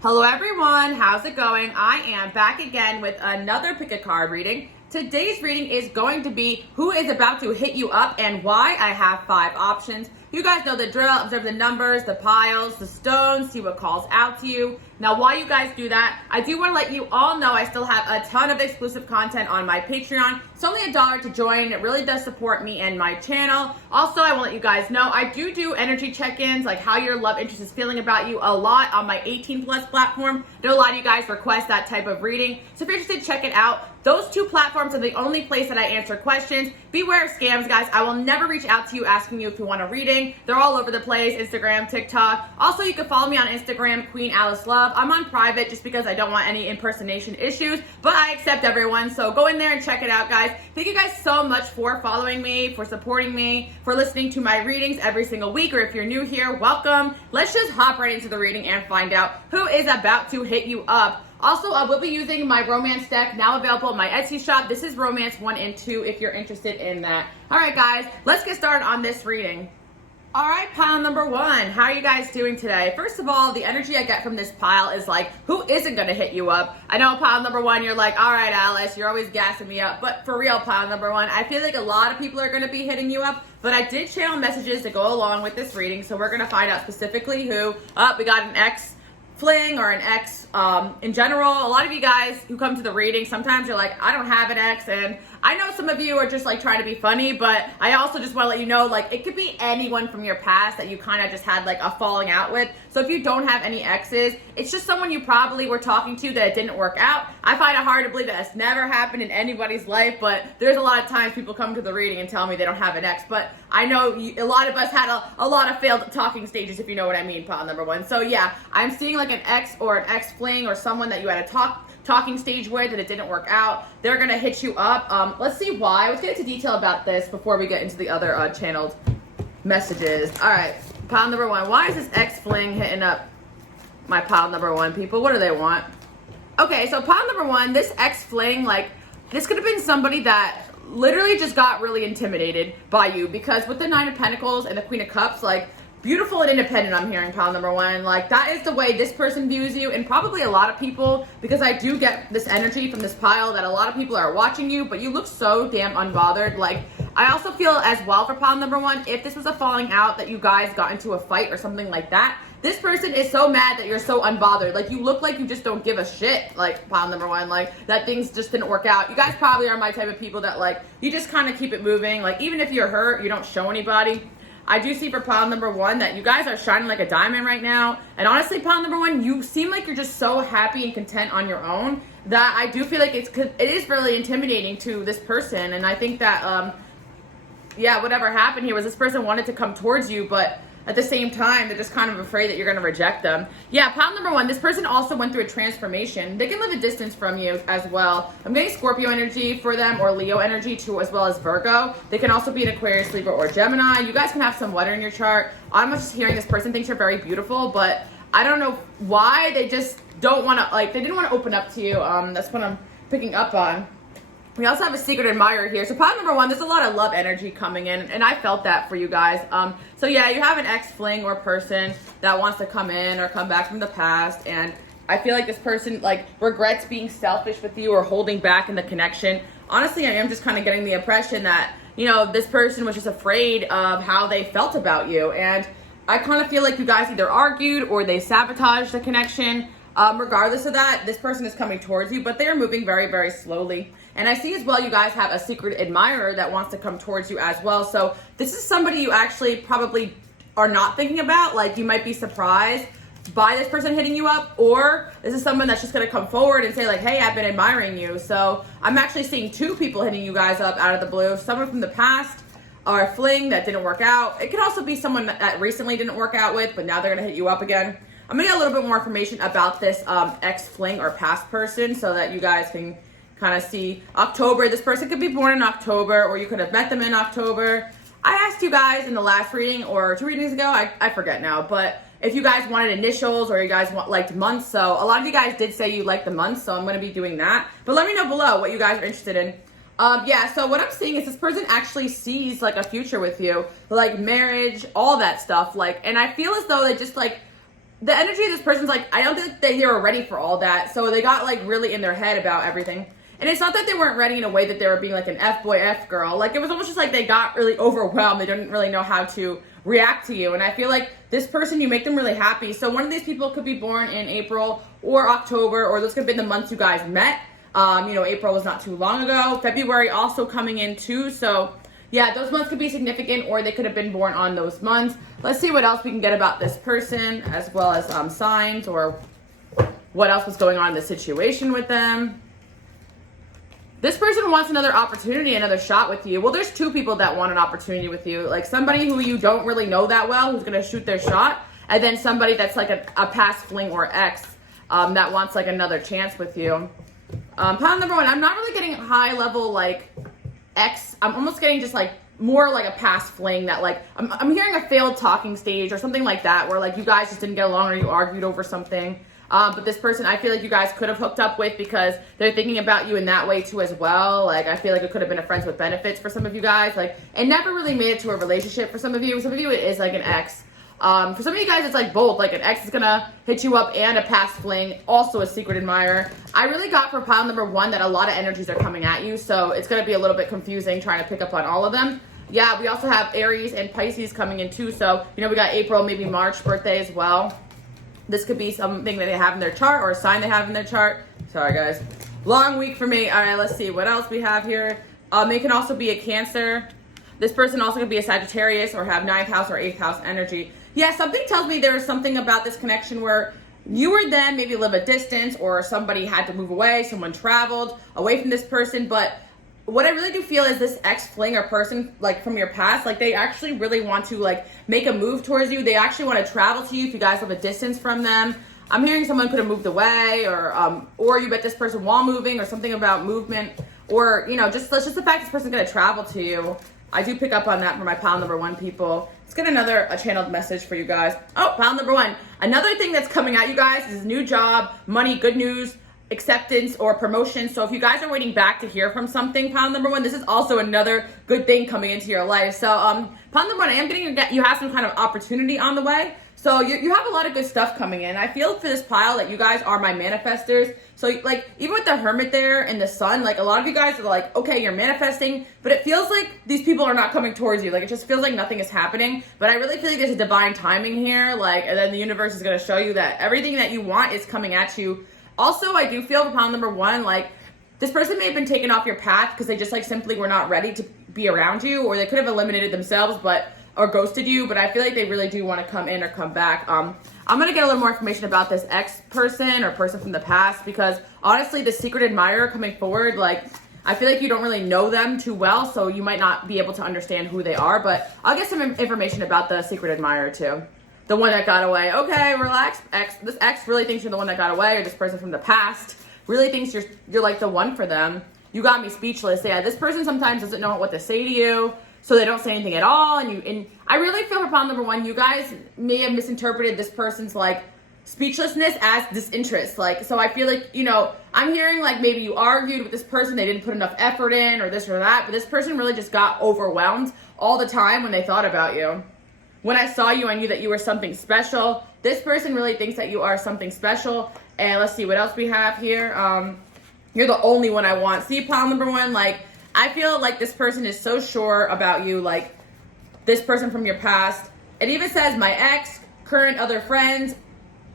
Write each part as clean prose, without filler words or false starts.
Hello everyone, how's it going? I am back again with another pick a card reading. Today's reading is going to be who is about to hit you up and why. I have 5 options. You guys know the drill. Observe the numbers, the piles, the stones, see what calls out to you. Now, while you guys do that, I do want to let you all know I still have a ton of exclusive content on my Patreon. It's only $1 to join. It really does support me and my channel. Also, I want to let you guys know I do energy check-ins, like how your love interest is feeling about you, a lot on my 18 plus platform. I know a lot of you guys request that type of reading. So if you're interested, check it out. Those 2 platforms are the only place that I answer questions. Beware of scams, guys. I will never reach out to you asking you if you want a reading. They're all over the place, Instagram, TikTok. Also, you can follow me on Instagram, QueenAliceLove. I'm on private just because I don't want any impersonation issues, but I accept everyone. So go in there and check it out, guys. Thank you guys so much for following me, for supporting me, for listening to my readings every single week, or if you're new here, welcome. Let's just hop right into the reading and find out who is about to hit you up. Also, I will be using my romance deck, now available in my Etsy shop. This is Romance 1 and 2 if you're interested in that. All right, guys, let's get started on this reading. All right, pile number 1. How are you guys doing today? First of all, the energy I get from this pile is like, who isn't going to hit you up? I know pile number 1, you're like, all right, Alice, you're always gassing me up. But for real, pile number 1, I feel like a lot of people are going to be hitting you up. But I did channel messages to go along with this reading, so we're going to find out specifically who. We got an ex fling or an ex in general. A lot of you guys who come to the reading, sometimes you're like, I don't have an ex, and I know some of you are just like trying to be funny, but I also just want to let you know, like, it could be anyone from your past that you kind of just had like a falling out with. So if you don't have any exes, it's just someone you probably were talking to that it didn't work out. I find it hard to believe that that's never happened in anybody's life, but there's a lot of times people come to the reading and tell me they don't have an ex, but I know a lot of us had a lot of failed talking stages, if you know what I mean, pile number 1. So yeah, I'm seeing like an ex or an ex fling or someone that you had a talking stage with and it didn't work out. They're gonna hit you up. Let's see why. Let's get into detail about this before we get into the other channeled messages. All right, pile number 1. Why is this ex fling hitting up my pile number 1, people? What do they want? Okay, so pile number 1, this ex fling, like, this could have been somebody that literally just got really intimidated by you, because with the 9 of Pentacles and the Queen of Cups, like, beautiful and independent, I'm hearing pile number 1. Like, that is the way this person views you, and probably a lot of people, because I do get this energy from this pile that a lot of people are watching you, but you look so damn unbothered. Like, I also feel as well for pile number 1, if this was a falling out that you guys got into a fight or something like that, this person is so mad that you're so unbothered. Like, you look like you just don't give a shit, like, pile number 1, like, that things just didn't work out. You guys probably are my type of people that, like, you just kind of keep it moving. Like, even if you're hurt, you don't show anybody. I do see for pile number 1 that you guys are shining like a diamond right now. And honestly, pile number 1, you seem like you're just so happy and content on your own that I do feel like it is really intimidating to this person. And I think that, yeah, whatever happened here was this person wanted to come towards you, but at the same time, they're just kind of afraid that you're going to reject them. Yeah, pile number 1, this person also went through a transformation. They can live a distance from you as well. I'm getting Scorpio energy for them, or Leo energy too, as well as Virgo. They can also be an Aquarius, Libra, or Gemini. You guys can have some water in your chart. I'm just hearing this person thinks you're very beautiful, but I don't know why. They just don't want to, like, they didn't want to open up to you. That's what I'm picking up on. We also have a secret admirer here. So pile number 1, there's a lot of love energy coming in, and I felt that for you guys. So yeah, you have an ex fling or person that wants to come in or come back from the past, and I feel like this person like regrets being selfish with you or holding back in the connection. Honestly, I am just kind of getting the impression that, you know, this person was just afraid of how they felt about you, and I kind of feel like you guys either argued or they sabotaged the connection. Regardless of that, this person is coming towards you, but they are moving very, very slowly. And I see as well you guys have a secret admirer that wants to come towards you as well. So this is somebody you actually probably are not thinking about. Like, you might be surprised by this person hitting you up, or this is someone that's just going to come forward and say like, hey, I've been admiring you. So I'm actually seeing 2 people hitting you guys up out of the blue. Someone from the past or a fling that didn't work out. It could also be someone that recently didn't work out with, but now they're going to hit you up again. I'm going to get a little bit more information about this ex-fling or past person so that you guys can kind of see October. This person could be born in October, or you could have met them in October. I asked you guys in the last reading or 2 readings ago, I forget now, but if you guys wanted initials or you guys liked months. So a lot of you guys did say you liked the months, so I'm going to be doing that. But let me know below what you guys are interested in. Yeah, so what I'm seeing is this person actually sees like a future with you, like marriage, all that stuff. Like, and I feel as though they just like, the energy of this person's like, I don't think they were ready for all that. So they got like really in their head about everything. And it's not that they weren't ready in a way that they were being like an F-boy, F-girl. Like, it was almost just like they got really overwhelmed. They didn't really know how to react to you. And I feel like this person, you make them really happy. So one of these people could be born in April or October, or those could have been the months you guys met. April was not too long ago. February also coming in too. So yeah, those months could be significant, or they could have been born on those months. Let's see what else we can get about this person, as well as signs, or what else was going on in the situation with them. This person wants another opportunity, another shot with you. Well, there's two people that want an opportunity with you. Like somebody who you don't really know that well, who's going to shoot their shot. And then somebody that's like a past fling or ex that wants like another chance with you. Pile number one, I'm not really getting high level like ex. I'm almost getting just like more like a past fling that like, I'm hearing a failed talking stage or something like that, where like you guys just didn't get along or you argued over something. But this person, I feel like you guys could have hooked up with because they're thinking about you in that way too as well. Like, I feel like it could have been a friends with benefits for some of you guys. Like, it never really made it to a relationship for some of you. Some of you, it is like an ex. For some of you guys, it's like both. Like, an ex is gonna hit you up and a past fling, also a secret admirer. I really got for pile number one that a lot of energies are coming at you, so it's gonna be a little bit confusing trying to pick up on all of them. Yeah, we also have Aries and Pisces coming in too, so, we got April, maybe March birthday as well. This could be something that they have in their chart or a sign they have in their chart. Sorry, guys. Long week for me. All right, let's see what else we have here. It can also be a Cancer. This person also could be a Sagittarius or have 9th house or 8th house energy. Yeah, something tells me there is something about this connection where you or them maybe live a distance, or somebody had to move away, someone traveled away from this person, but what I really do feel is this ex-fling or person, like, from your past, like, they actually really want to, like, make a move towards you. They actually want to travel to you if you guys have a distance from them. I'm hearing someone could have moved away, or you met this person while moving, or something about movement, or, just the fact this person's going to travel to you. I do pick up on that for my pile number one people. Let's get a channeled message for you guys. Oh, pile number one. Another thing that's coming at you guys is new job, money, good news, acceptance, or promotion. So if you guys are waiting back to hear from something, pile number one, this is also another good thing coming into your life. So pile number one, I am getting you have some kind of opportunity on the way. So you have a lot of good stuff coming in. I feel for this pile that you guys are my manifestors. So like, even with the Hermit there and the Sun, like, a lot of you guys are like, okay, you're manifesting, but it feels like these people are not coming towards you. Like, it just feels like nothing is happening. But I really feel like there's a divine timing here. Like, and then the universe is going to show you that everything that you want is coming at you. Also, I do feel for pile number one, like, this person may have been taken off your path because they just like simply were not ready to be around you, or they could have eliminated themselves, or ghosted you, but I feel like they really do want to come in or come back. I'm going to get a little more information about this ex person or person from the past, because honestly, the secret admirer coming forward, like, I feel like you don't really know them too well, so you might not be able to understand who they are, but I'll get some information about the secret admirer too. The one that got away. Okay, relax. This ex really thinks you're the one that got away, or this person from the past really thinks you're like the one for them. You got me speechless. Yeah, this person sometimes doesn't know what to say to you, so they don't say anything at all. And I really feel for pile number one, you guys may have misinterpreted this person's like speechlessness as disinterest. Like, so I feel like, I'm hearing like maybe you argued with this person, they didn't put enough effort in, or this or that, but this person really just got overwhelmed all the time when they thought about you. When I saw you, I knew that you were something special. This person really thinks that you are something special. And let's see what else we have here. You're the only one I want. See, pile number one, like, I feel like this person is so sure about you, like, this person from your past. It even says my ex, current other friends,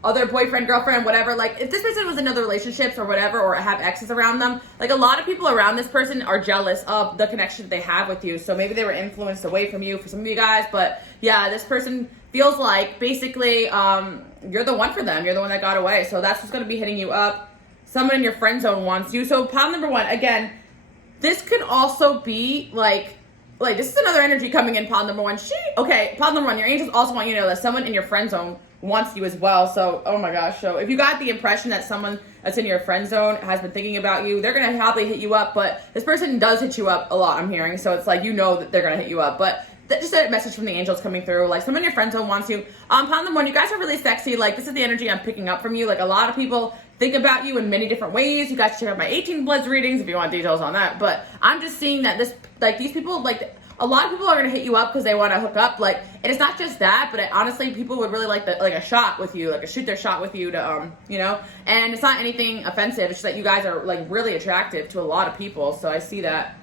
other boyfriend, girlfriend, whatever. Like, if this person was in other relationships or whatever, or have exes around them, like, a lot of people around this person are jealous of the connection that they have with you. So maybe they were influenced away from you for some of you guys. But yeah, this person feels like basically you're the one for them. You're the one that got away. So that's what's going to be hitting you up. Someone in your friend zone wants you. So pile number one, again, this could also be like this is another energy coming in, pile number one. Pile number one, your angels also want you to know that someone in your friend zone wants you as well. So, oh my gosh. So if you got the impression that someone that's in your friend zone has been thinking about you, they're going to probably hit you up, but this person does hit you up a lot, I'm hearing. So it's like, that they're going to hit you up, but just a message from the angels coming through. Like, someone in your friend zone wants you. Pile number one, you guys are really sexy. Like, this is the energy I'm picking up from you. Like, a lot of people think about you in many different ways. You guys check out my 18 Bloods readings if you want details on that. But I'm just seeing that these people, like, a lot of people are going to hit you up because they want to hook up. Like, and it's not just that, but honestly, people would really like a shot with you, like a shoot their shot with you to, you know, and it's not anything offensive. It's just that you guys are like really attractive to a lot of people. So I see that.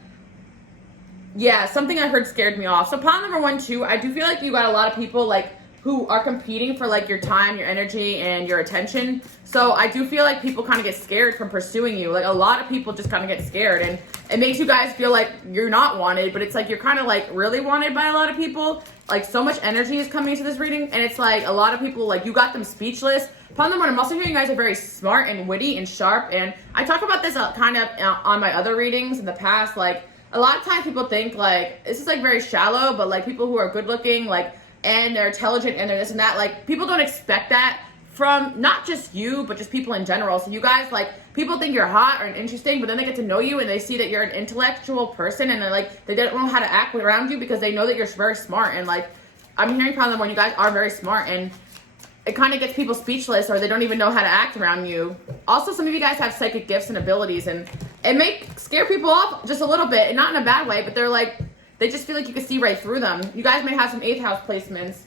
Yeah, something I heard scared me off. So pile number 1, too, I do feel like you got a lot of people like who are competing for like your time, your energy, and your attention. So I do feel like people kind of get scared from pursuing you. Like a lot of people just kind of get scared, and it makes you guys feel like you're not wanted, but it's like you're kind of like really wanted by a lot of people. Like so much energy is coming into this reading, and it's like a lot of people, like you got them speechless. Pile number 1, I'm also hearing you guys are very smart and witty and sharp, and I talk about this kind of on my other readings in the past. Like a lot of times people think like this is like very shallow, but like people who are good looking, like, and they're intelligent and they're this and that, like people don't expect that from not just you, but just people in general. So you guys, like, people think you're hot or interesting, but then they get to know you and they see that you're an intellectual person, and they're like, they don't know how to act around you because they know that you're very smart. And like, I'm hearing from them when you guys are very smart, and it kind of gets people speechless, or they don't even know how to act around you. Also, some of you guys have psychic gifts and abilities, and it may scare people off just a little bit, and not in a bad way, but they're like, they just feel like you can see right through them. You guys may have some 8th house placements.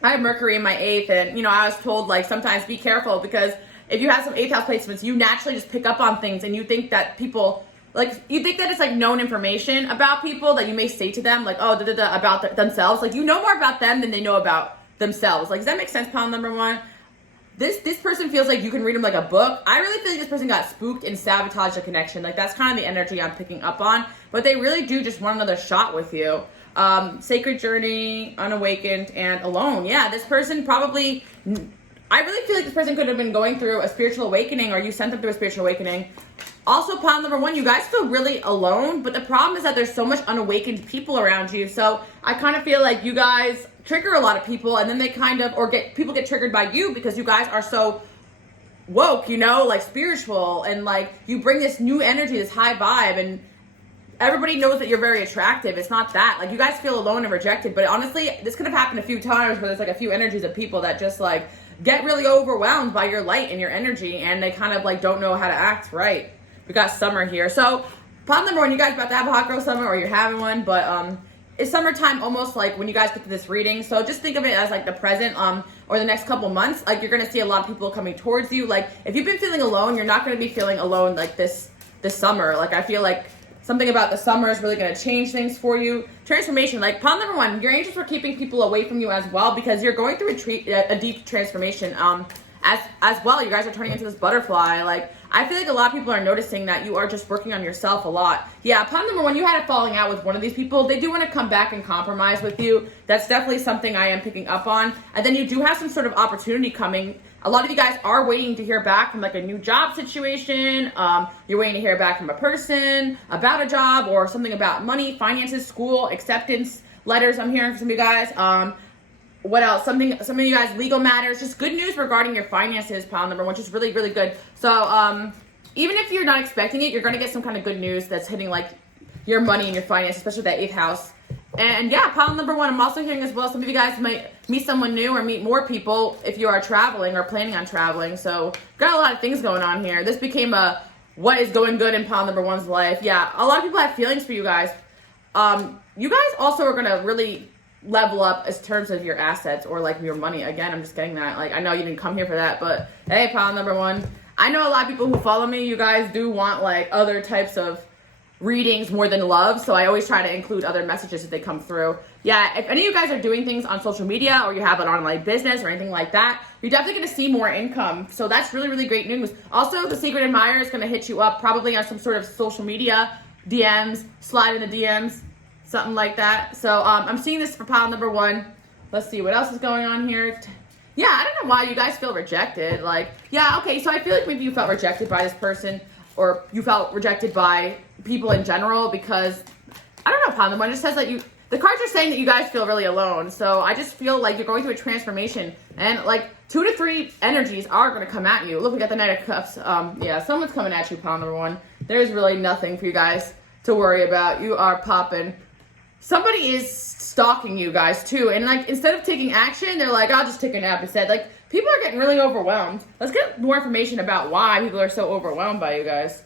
I have Mercury in my 8th, and, you know, I was told, like, sometimes be careful, because if you have some 8th house placements, you naturally just pick up on things, and you think that people, like, you think that it's, like, known information about people that you may say to them, like, oh, about themselves. Like, you know more about them than they know about themselves. Like, does that make sense, pile number 1? This person feels like you can read them like a book. I really feel like this person got spooked and sabotaged a connection. Like, that's kind of the energy I'm picking up on. But they really do just want another shot with you. Sacred journey, unawakened, and alone. Yeah, this person probably, I really feel like this person could have been going through a spiritual awakening, or you sent them through a spiritual awakening. Also, pile number 1, you guys feel really alone, but the problem is that there's so much unawakened people around you. So I kind of feel like you guys trigger a lot of people, and then they kind of, or people get triggered by you because you guys are so woke, you know, like spiritual, and like you bring this new energy, this high vibe, and everybody knows that you're very attractive. It's not that, like, you guys feel alone and rejected, but honestly, this could have happened a few times where there's like a few energies of people that just like get really overwhelmed by your light and your energy, and they kind of like don't know how to act right. We got summer here. So pile number 1, you guys about to have a hot girl summer, or you're having one, but it's summertime almost like when you guys get to this reading. So just think of it as like the present, or the next couple months. Like, you're going to see a lot of people coming towards you. Like, if you've been feeling alone, you're not going to be feeling alone like this summer. Like, I feel like something about the summer is really going to change things for you. Transformation. Like, pile number 1, your angels are keeping people away from you as well, because you're going through a deep transformation. As well, you guys are turning into this butterfly. Like, I feel like a lot of people are noticing that you are just working on yourself a lot. Yeah, pile number 1, you had a falling out with one of these people. They do want to come back and compromise with you. That's definitely something I am picking up on. And then you do have some sort of opportunity coming. A lot of you guys are waiting to hear back from like a new job situation. You're waiting to hear back from a person about a job, or something about money, finances, school, acceptance letters. I'm hearing from some of you guys. What else? Some of you guys, legal matters, just good news regarding your finances, pile number 1, which is really, really good. So even if you're not expecting it, you're going to get some kind of good news that's hitting like your money and your finance, especially that 8th house. And yeah, pile number 1, I'm also hearing as well, some of you guys might meet someone new or meet more people if you are traveling or planning on traveling. So got a lot of things going on here. This became a what is going good in pile number 1's life. Yeah, a lot of people have feelings for you guys. You guys also are going to really level up as terms of your assets, or like your money. Again, I'm just getting that. Like, I know you didn't come here for that, but hey, pile number 1, I know a lot of people who follow me, you guys do want like other types of readings more than love, so I always try to include other messages if they come through. Yeah, if any of you guys are doing things on social media, or you have an online business or anything like that, you're definitely going to see more income. So that's really, really great news. Also, the secret admirer is going to hit you up probably on some sort of social media DMs, slide in the DMs, something like that. So I'm seeing this for pile number 1. Let's see what else is going on here. Yeah, I don't know why you guys feel rejected. Like, yeah, okay, so I feel like maybe you felt rejected by this person, or you felt rejected by people in general, because I don't know, pile number 1, it just says that the cards are saying that you guys feel really alone. So I just feel like you're going through a transformation, and like 2 to 3 energies are going to come at you. Look, we got the Knight of Cups. Yeah, someone's coming at you, pile number 1. There's really nothing for you guys to worry about. You are popping. Somebody is stalking you guys too, and like, instead of taking action, they're like, I'll just take a nap instead. Like, people are getting really overwhelmed. Let's get more information about why people are so overwhelmed by you guys.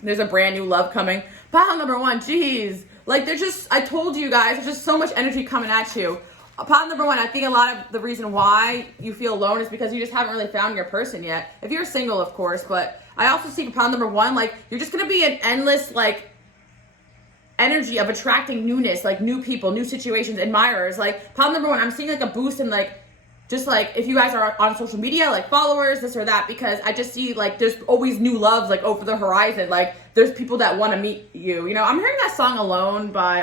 There's a brand new love coming. Pile number 1, jeez. Like, there's just, I told you guys, there's just so much energy coming at you. Pile number one, I think a lot of the reason why you feel alone is because you just haven't really found your person yet. If you're single, of course, but I also see for pile number one, like, you're just going to be an endless, like, energy of attracting newness, like new people, new situations, admirers. Like, pile number one, I'm seeing like a boost in like, just like if you guys are on social media, like followers, this or that, because I just see like there's always new loves like over the horizon. Like there's people that want to meet you. You know, I'm hearing that song Alone by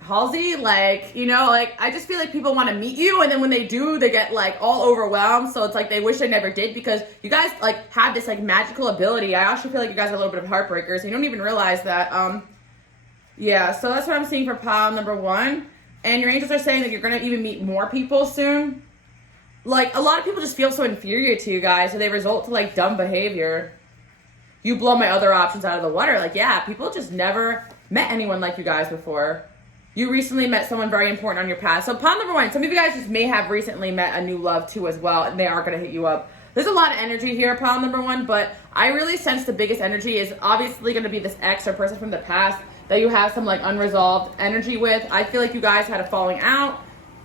Halsey. Like, you know, like I just feel like people want to meet you, and then when they do, they get like all overwhelmed. So it's like they wish they never did, because you guys like have this like magical ability. I actually feel like you guys are a little bit of heartbreakers. You don't even realize that. Yeah, so that's what I'm seeing for pile number one. And your angels are saying that you're going to even meet more people soon. Like, a lot of people just feel so inferior to you guys, so they result to, like, dumb behavior. You blow my other options out of the water. Like, yeah, people just never met anyone like you guys before. You recently met someone very important on your path. So, pile number one, some of you guys just may have recently met a new love, too, as well, and they are going to hit you up. There's a lot of energy here, pile number one, but I really sense the biggest energy is obviously going to be this ex or person from the past that you have some like unresolved energy with. I feel like you guys had a falling out.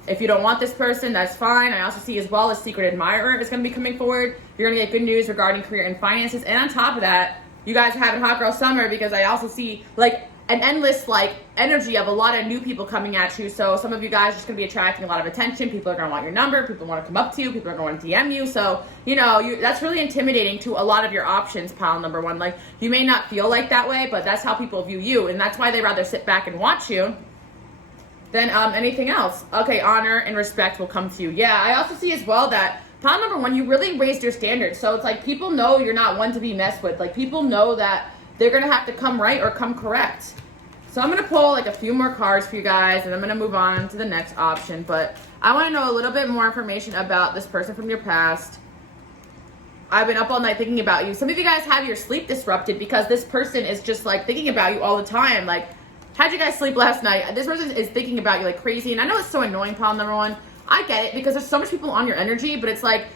If you don't want this person, that's fine. I also see as well a secret admirer is going to be coming forward. You're going to get good news regarding career and finances. And on top of that, you guys are having hot girl summer, because I also see like an endless like energy of a lot of new people coming at you. So some of you guys are just going to be attracting a lot of attention. People are going to want your number. People want to come up to you. People are going to DM you. So, you know, that's really intimidating to a lot of your options, pile number one. Like, you may not feel like that way, but that's how people view you. And that's why they rather sit back and watch you than anything else. Okay, honor and respect will come to you. Yeah, I also see as well that pile number one, you really raised your standards. So it's like people know you're not one to be messed with. Like, people know that they're going to have to come right or come correct. So I'm going to pull like a few more cards for you guys, and I'm going to move on to the next option. But I want to know a little bit more information about this person from your past. I've been up all night thinking about you. Some of you guys have your sleep disrupted because this person is just like thinking about you all the time. Like, how'd you guys sleep last night? This person is thinking about you like crazy. And I know it's so annoying, pile number one. I get it, because there's so much people on your energy, but it's like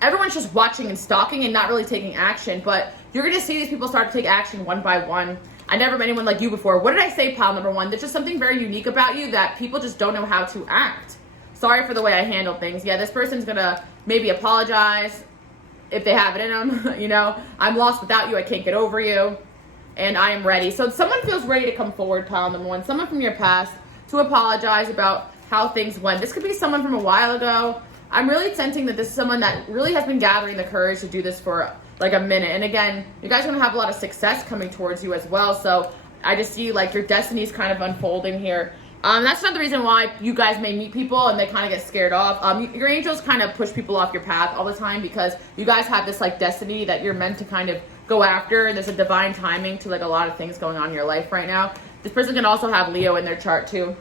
everyone's just watching and stalking and not really taking action. But you're going to see these people start to take action one by one. I never met anyone like you before. What did I say, pile number one? There's just something very unique about you that people just don't know how to act. Sorry for the way I handle things. Yeah, this person's going to maybe apologize if they have it in them. You know, I'm lost without you. I can't get over you. And I am ready. So someone feels ready to come forward, pile number one. Someone from your past to apologize about how things went. This could be someone from a while ago. I'm really sensing that this is someone that really has been gathering the courage to do this for like a minute. And again, you guys are going to have a lot of success coming towards you as well. So I just see like your destiny's kind of unfolding here. That's not the reason why you guys may meet people and they kind of get scared off. Your angels kind of push people off your path all the time, because you guys have this like destiny that you're meant to kind of go after. And there's a divine timing to like a lot of things going on in your life right now. This person can also have Leo in their chart too.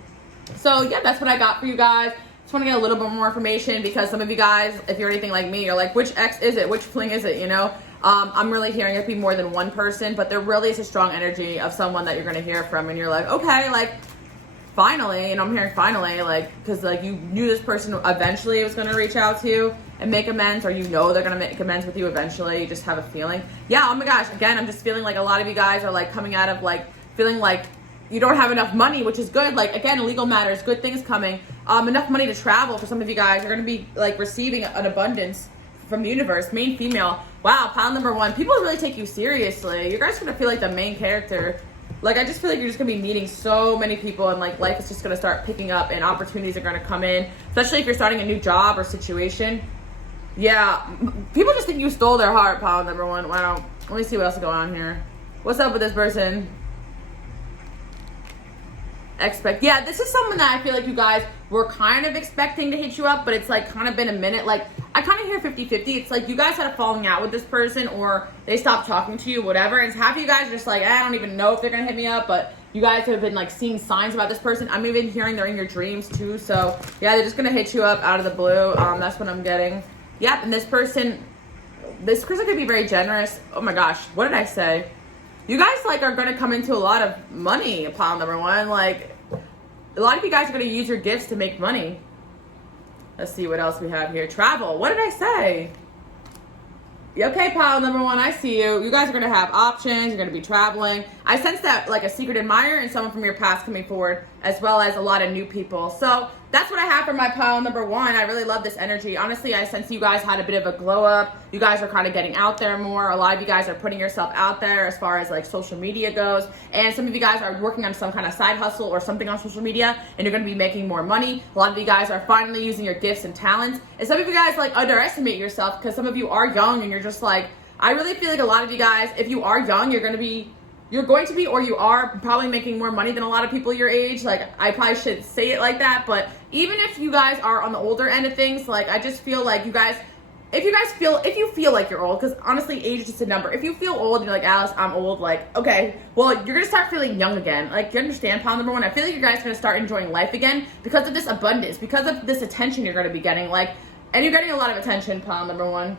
So yeah, that's what I got for you guys. Just want to get a little bit more information, because some of you guys, if you're anything like me, you're like, which ex is it? Which fling is it? You know, I'm really hearing it be more than one person, but there really is a strong energy of someone that you're going to hear from. And you're like, okay, like finally, and I'm hearing finally, like, because like you knew this person eventually was going to reach out to you and make amends, or you know they're going to make amends with you eventually. You just have a feeling. Yeah, oh my gosh, again, I'm just feeling like a lot of you guys are like coming out of like feeling like you don't have enough money, which is good. Like, again, legal matters, good things coming. Enough money to travel for some of you guys. You're going to be like receiving an abundance from the universe. Main female. Wow, pile number one. People really take you seriously. You guys are going to feel like the main character. Like, I just feel like you're just going to be meeting so many people, and like life is just going to start picking up and opportunities are going to come in, especially if you're starting a new job or situation. Yeah, people just think you stole their heart, pile number one. Wow. Let me see what else is going on here. What's up with this person? Yeah, this is someone that I feel like you guys were kind of expecting to hit you up, but it's like kind of been a minute. Like, I kind of hear 50-50. It's like you guys had a falling out with this person, or they stopped talking to you, whatever. And half of you guys are just like, I don't even know if they're going to hit me up, but you guys have been like seeing signs about this person. I'm even hearing they're in your dreams too. So yeah, they're just going to hit you up out of the blue. That's what I'm getting. Yep, and this person could be very generous. Oh my gosh, what did I say? You guys like are going to come into a lot of money, pile number one. Like, a lot of you guys are going to use your gifts to make money. Let's see what else we have here. Travel. What did I say? Okay, pile number one, I see you. You guys are going to have options. You're going to be traveling. I sense that like a secret admirer and someone from your past coming forward, as well as a lot of new people. So that's what I have for my pile number one. I really love this energy. Honestly, I sense you guys had a bit of a glow up. You guys are kind of getting out there more. A lot of you guys are putting yourself out there as far as like social media goes. And some of you guys are working on some kind of side hustle or something on social media, and you're going to be making more money. A lot of you guys are finally using your gifts and talents. And some of you guys like underestimate yourself because some of you are young and you're just like, I really feel like a lot of you guys, if you are young, you're going to be, or you are probably making more money than a lot of people your age. Like, I probably shouldn't say it like that, but even if you guys are on the older end of things, like, I just feel like you guys, if you feel like you're old, because honestly, age is just a number. If you feel old and you're like, Alice, I'm old, like, okay, well, you're going to start feeling young again. Like, you understand, pile number one? I feel like you guys are going to start enjoying life again because of this abundance, because of this attention you're going to be getting, like, and you're getting a lot of attention, pile number one.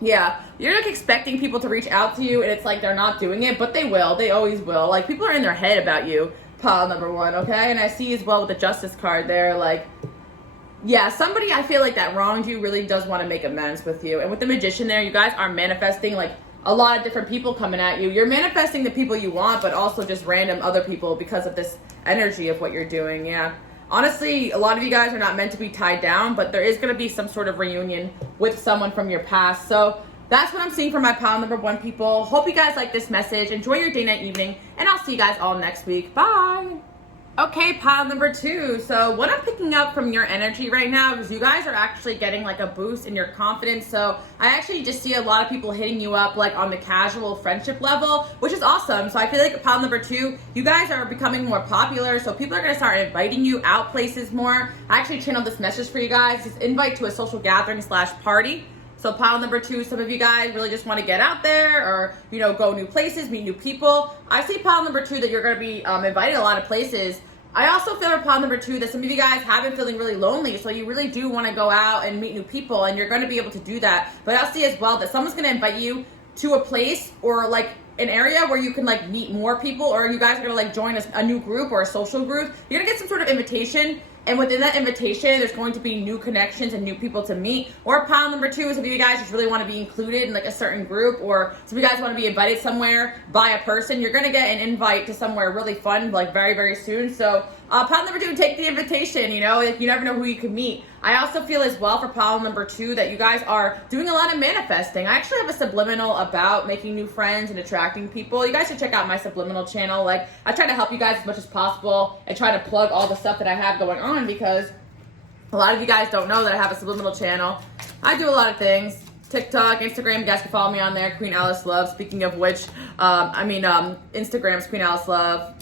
Yeah, you're like expecting people to reach out to you, and it's like they're not doing it, but they will. They always will. Like, people are in their head about you, pile number one, okay? And I see as well with the Justice card there, like, yeah, somebody I feel like that wronged you really does want to make amends with you. And with the Magician there, you guys are manifesting like a lot of different people coming at you. You're manifesting the people you want, but also just random other people because of this energy of what you're doing, yeah. Honestly, a lot of you guys are not meant to be tied down, but there is going to be some sort of reunion with someone from your past. So that's what I'm seeing for my pile number one, people. Hope you guys like this message. Enjoy your day, night, evening, and I'll see you guys all next week. Bye. Okay, pile number two. So what I'm picking up from your energy right now is you guys are actually getting like a boost in your confidence. So I actually just see a lot of people hitting you up like on the casual friendship level, which is awesome. So I feel like pile number two, you guys are becoming more popular. So people are going to start inviting you out places more. I actually channeled this message for you guys. It's invite to a social gathering / party. So pile number two, some of you guys really just want to get out there or, you know, go new places, meet new people. I see pile number two that you're going to be invited a lot of places. I also feel for pile number two that some of you guys have been feeling really lonely, so you really do want to go out and meet new people, and you're going to be able to do that. But I'll see as well that someone's going to invite you to a place or like an area where you can like meet more people, or you guys are going to like join a new group or a social group. You're going to get some sort of invitation. And within that invitation, there's going to be new connections and new people to meet. Or pile number two is if you guys just really want to be included in like a certain group, or some of you guys want to be invited somewhere by a person, you're going to get an invite to somewhere really fun, like very, very soon. So pile number two, take the invitation, you know, like you never know who you can meet. I also feel as well for pile number two that you guys are doing a lot of manifesting. I actually have a subliminal about making new friends and attracting people. You guys should check out my subliminal channel. Like, I try to help you guys as much as possible and try to plug all the stuff that I have going on, because a lot of you guys don't know that I have a subliminal channel. I do a lot of things. TikTok, Instagram, you guys can follow me on there, QueenAliceLove. Speaking of which, Instagram's QueenAliceLove,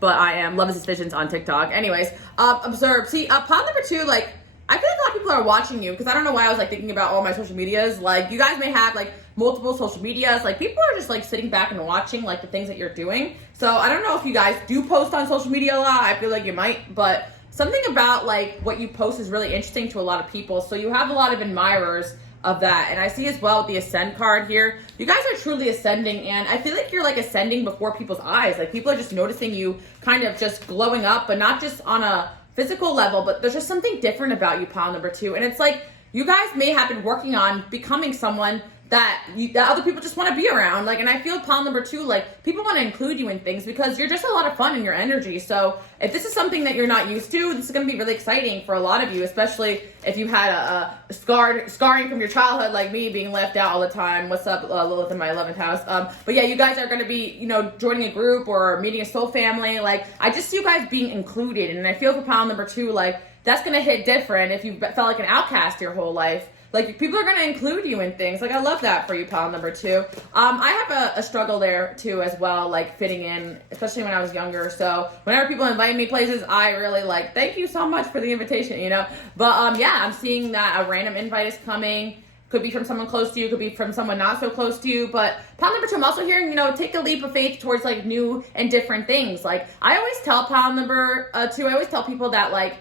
but I am Loveexistsvisions on TikTok. Anyways, observe. See, pile number two, like, I feel like a lot of people are watching you, because I don't know why I was like thinking about all my social medias. Like, you guys may have like multiple social medias. Like, people are just like sitting back and watching like the things that you're doing. So I don't know if you guys do post on social media a lot. I feel like you might, but something about like what you post is really interesting to a lot of people. So you have a lot of admirers of that. And I see as well with the Ascend card here, you guys are truly ascending, and I feel like you're like ascending before people's eyes. Like, people are just noticing you kind of just glowing up, but not just on a physical level, but there's just something different about you, pile number two. And it's like you guys may have been working on becoming someone that other people just want to be around. Like, and I feel pile number two, like, people want to include you in things because you're just a lot of fun in your energy. So if this is something that you're not used to, this is going to be really exciting for a lot of you, especially if you've had a scarring from your childhood, like me, being left out all the time. What's up, Lilith in my 11th house? But yeah, you guys are going to be, you know, joining a group or meeting a soul family. Like, I just see you guys being included. And I feel for pile number two, like, that's going to hit different if you felt like an outcast your whole life. Like, people are going to include you in things. Like, I love that for you, pile number two. I have a struggle there, too, as well, like, fitting in, especially when I was younger. So whenever people invite me places, I really, like, thank you so much for the invitation, you know? But, yeah, I'm seeing that a random invite is coming. Could be from someone close to you. Could be from someone not so close to you. But pile number two, I'm also hearing, you know, take a leap of faith towards, like, new and different things. Like, I always tell pile number two, I always tell people that, like,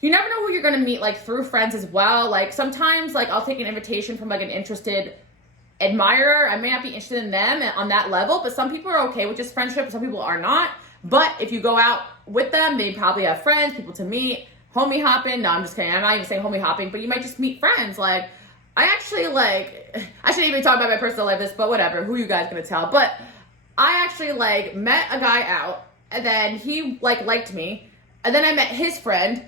you never know who you're going to meet, like, through friends as well. Like, sometimes, like, I'll take an invitation from, like, an interested admirer. I may not be interested in them on that level, but some people are okay with just friendship. Some people are not. But if you go out with them, they probably have friends, people to meet, homie hopping. No, I'm just kidding. I'm not even saying homie hopping, but you might just meet friends. Like, I actually like, I shouldn't even talk about my personal life, but whatever, who you guys gonna tell? But I actually like met a guy out, and then he like liked me, and then I met his friend,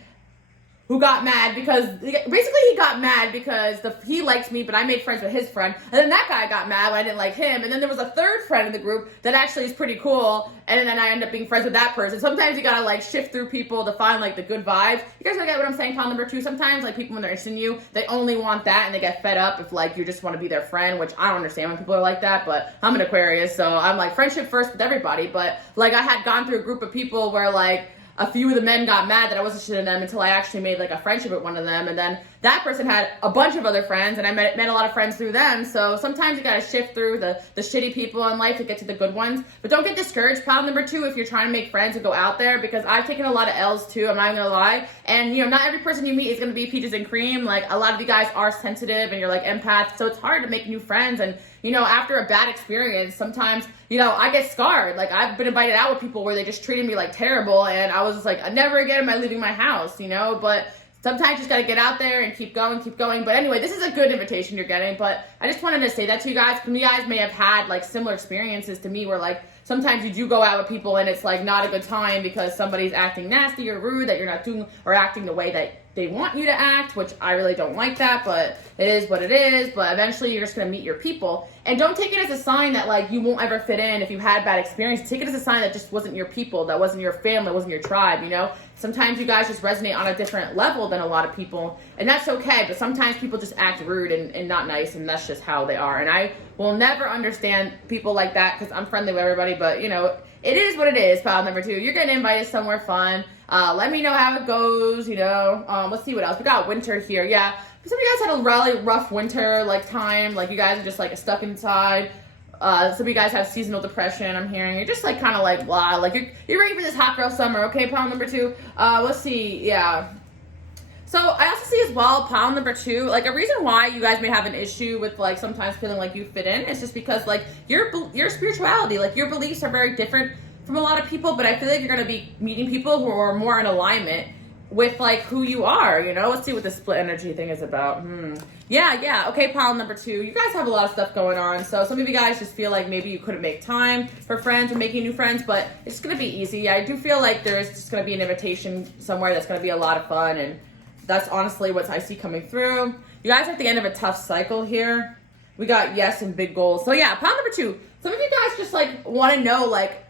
who got mad because, basically he got mad because he liked me, but I made friends with his friend, and then that guy got mad when I didn't like him, and then there was a third friend in the group that actually is pretty cool, and then I end up being friends with that person. Sometimes you gotta like shift through people to find like the good vibes. You guys get what I'm saying? Pile number 2, sometimes like people when they're interested in you, they only want that, and they get fed up if like you just want to be their friend, which I don't understand when people are like that, but I'm an Aquarius, so I'm like friendship first with everybody. But like I had gone through a group of people where like a few of the men got mad that I wasn't interested in them until I actually made like a friendship with one of them, and then that person had a bunch of other friends, and I met a lot of friends through them. So sometimes you gotta shift through the shitty people in life to get to the good ones. But don't get discouraged. Pile number 2, if you're trying to make friends and go out there, because I've taken a lot of L's too, I'm not even gonna lie. And you know, not every person you meet is gonna be peaches and cream. Like a lot of you guys are sensitive and you're like empaths, so it's hard to make new friends. And you know, after a bad experience, sometimes, you know, I get scarred. Like I've been invited out with people where they just treated me like terrible, and I was just like, never again am I leaving my house, you know. But sometimes you just gotta get out there and keep going, keep going. But anyway, this is a good invitation you're getting, but I just wanted to say that to you guys. You guys may have had like similar experiences to me where like sometimes you do go out with people and it's like not a good time because somebody's acting nasty or rude, that you're not doing or acting the way that they want you to act, which I really don't like that, but it is what it is. But eventually you're just gonna meet your people. And don't take it as a sign that like you won't ever fit in if you've had bad experiences. Take it as a sign that just wasn't your people, that wasn't your family, wasn't your tribe, you know? Sometimes you guys just resonate on a different level than a lot of people, and that's okay. But sometimes people just act rude and not nice, and that's just how they are. And I will never understand people like that because I'm friendly with everybody, but you know, it is what it is. Pile number 2, you're getting invited somewhere fun. Let me know how it goes, you know. Let's see what else. We got winter here. Yeah, some of you guys had a really rough winter like time. Like you guys are just like stuck inside. Some of you guys have seasonal depression, I'm hearing. You're just like kind of like blah. Like you're ready for this hot girl summer. Okay, pile number 2. Let's see. Yeah. So I also see as well, pile number 2, like a reason why you guys may have an issue with like sometimes feeling like you fit in is just because like your spirituality, like your beliefs are very different from a lot of people. But I feel like you're gonna be meeting people who are more in alignment with like who you are, you know. Let's see what the split energy thing is about. Yeah. Okay, pile number 2. You guys have a lot of stuff going on. So some of you guys just feel like maybe you couldn't make time for friends or making new friends, but it's gonna be easy. I do feel like there's just gonna be an invitation somewhere that's gonna be a lot of fun, and that's honestly what I see coming through. You guys are at the end of a tough cycle here. We got yes and big goals. So yeah, pile number 2. Some of you guys just like want to know like,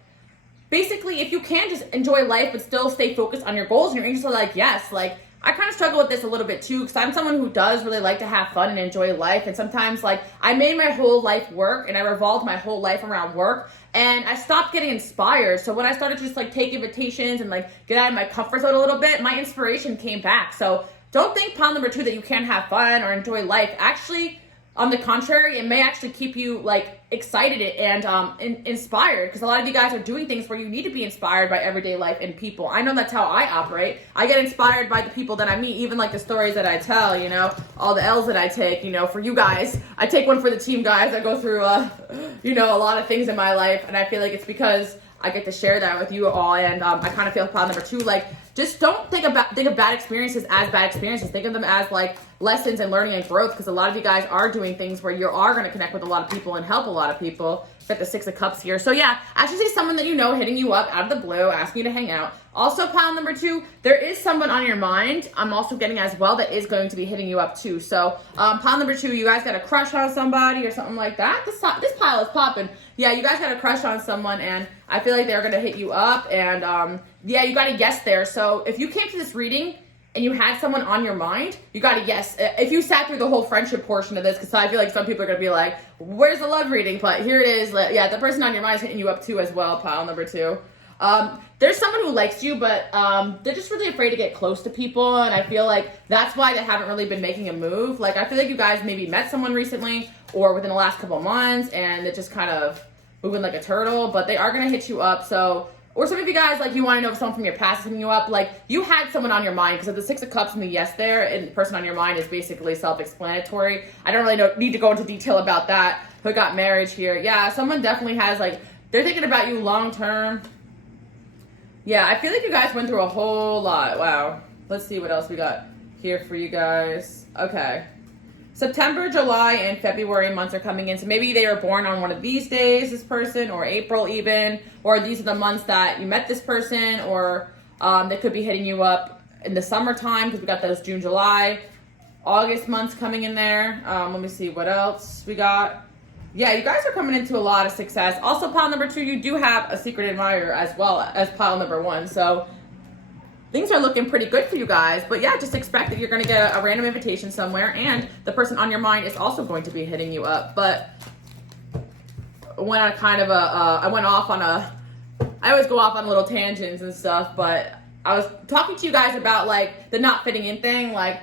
basically, if you can just enjoy life but still stay focused on your goals, and your angels are like, yes, like, I kind of struggle with this a little bit too, because I'm someone who does really like to have fun and enjoy life, and sometimes, like, I made my whole life work, and I revolved my whole life around work, and I stopped getting inspired. So when I started to just, like, take invitations and, like, get out of my comfort zone a little bit, my inspiration came back. So don't think, pile number 2, that you can't have fun or enjoy life. Actually, on the contrary, it may actually keep you like excited and inspired, because a lot of you guys are doing things where you need to be inspired by everyday life and people. I know that's how I operate. I get inspired by the people that I meet, even like the stories that I tell, you know, all the L's that I take, you know, for you guys. I take one for the team, guys. I go through, you know, a lot of things in my life, and I feel like it's because I get to share that with you all. And I kind of feel pile number 2, like, just don't think of bad experiences as bad experiences. Think of them as like lessons and learning and growth, because a lot of you guys are doing things where you are going to connect with a lot of people and help a lot of people. Got the 6 of Cups here. So yeah, I should see someone that you know hitting you up out of the blue, asking you to hang out. Also, pile number 2, there is someone on your mind, I'm also getting as well, that is going to be hitting you up too. So pile number 2, you guys got a crush on somebody or something like that. This pile is popping. Yeah, you guys got a crush on someone, and I feel like they're going to hit you up. And yeah, you got a yes there. So if you came to this reading and you had someone on your mind, you got a yes. If you sat through the whole friendship portion of this, because I feel like some people are going to be like, where's the love reading? But here it is. Yeah, the person on your mind is hitting you up too as well, pile number 2. There's someone who likes you, but they're just really afraid to get close to people, and I feel like that's why they haven't really been making a move. Like, I feel like you guys maybe met someone recently or within the last couple of months, and they're just kind of moving like a turtle, but they are going to hit you up. So, or some of you guys, like, you want to know if someone from your past is hitting you up. Like, you had someone on your mind, because of the 6 of Cups and the yes there, and the person on your mind is basically self-explanatory. I don't really need to go into detail about that. Who got marriage here? Yeah, someone definitely has, like, they're thinking about you long-term. Yeah, I feel like you guys went through a whole lot. Wow. Let's see what else we got here for you guys. Okay. September, July, and February months are coming in. So maybe they were born on one of these days, this person, or April even, or these are the months that you met this person, or they could be hitting you up in the summertime because we got those June, July, August months coming in there. Let me see what else we got. Yeah, you guys are coming into a lot of success. Also, pile number 2, you do have a secret admirer as well as pile number 1. So things are looking pretty good for you guys. But yeah, just expect that you're going to get a random invitation somewhere, and the person on your mind is also going to be hitting you up. But when I I went off on I always go off on little tangents and stuff, but I was talking to you guys about like the not fitting in thing. Like,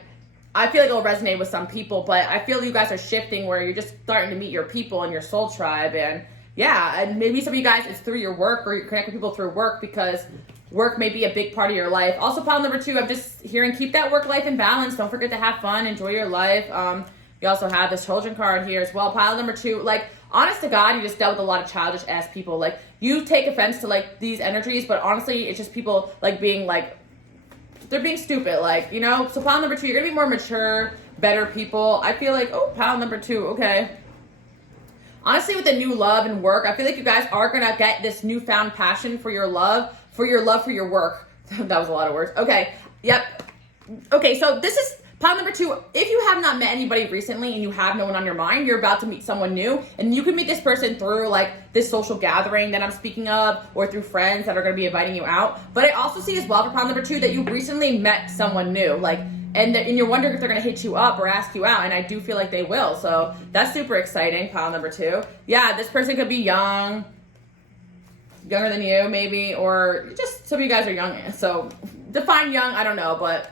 I feel like it'll resonate with some people, but I feel you guys are shifting where you're just starting to meet your people and your soul tribe. And yeah, and maybe some of you guys, it's through your work, or you connect with people through work because work may be a big part of your life. Also, pile number 2, I'm just hearing keep that work life in balance. Don't forget to have fun, enjoy your life. You also have this children card here as well. Pile number 2, like, honest to God, you just dealt with a lot of childish ass people. Like, you take offense to like these energies, but honestly, it's just people like being like, they're being stupid, like, you know. So pile number 2, you're gonna be more mature, better people. I feel like, oh, pile number 2, okay. Honestly, with the new love and work, I feel like you guys are gonna get this newfound passion for your love for your work. That was a lot of words. Okay, yep. Okay, so this is pile number 2. If you have not met anybody recently and you have no one on your mind, you're about to meet someone new, and you can meet this person through like this social gathering that I'm speaking of, or through friends that are going to be inviting you out. But I also see as well for pile number 2 that you recently met someone new, like, and you're wondering if they're going to hit you up or ask you out, and I do feel like they will. So that's super exciting. Pile number 2. Yeah, this person could be younger than you maybe, or just some of you guys are young. So define young, I don't know, but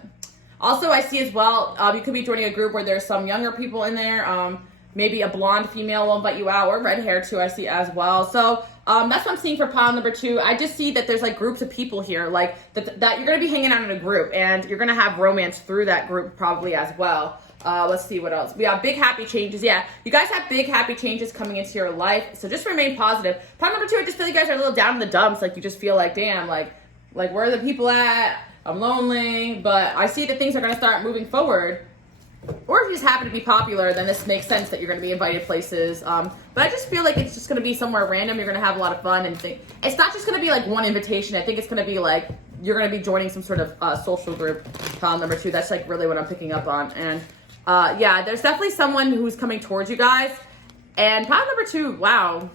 also, I see as well, you could be joining a group where there's some younger people in there. Maybe a blonde female will invite you out, or red hair too, I see as well. So that's what I'm seeing for pile number 2. I just see that there's like groups of people here, like that you're going to be hanging out in a group, and you're going to have romance through that group probably as well. Let's see what else. We have big happy changes. Yeah, you guys have big happy changes coming into your life. So just remain positive. Pile number 2, I just feel you guys are a little down in the dumps. Like, you just feel like, damn, like where are the people at? I'm lonely, but I see that things are going to start moving forward. Or if you just happen to be popular, then this makes sense that you're going to be invited places. But I just feel like it's just going to be somewhere random. You're going to have a lot of fun, and it's not just going to be like one invitation. I think it's going to be like you're going to be joining some sort of social group. Pile number 2. That's like really what I'm picking up on. And yeah, there's definitely someone who's coming towards you guys. And pile number 2, wow.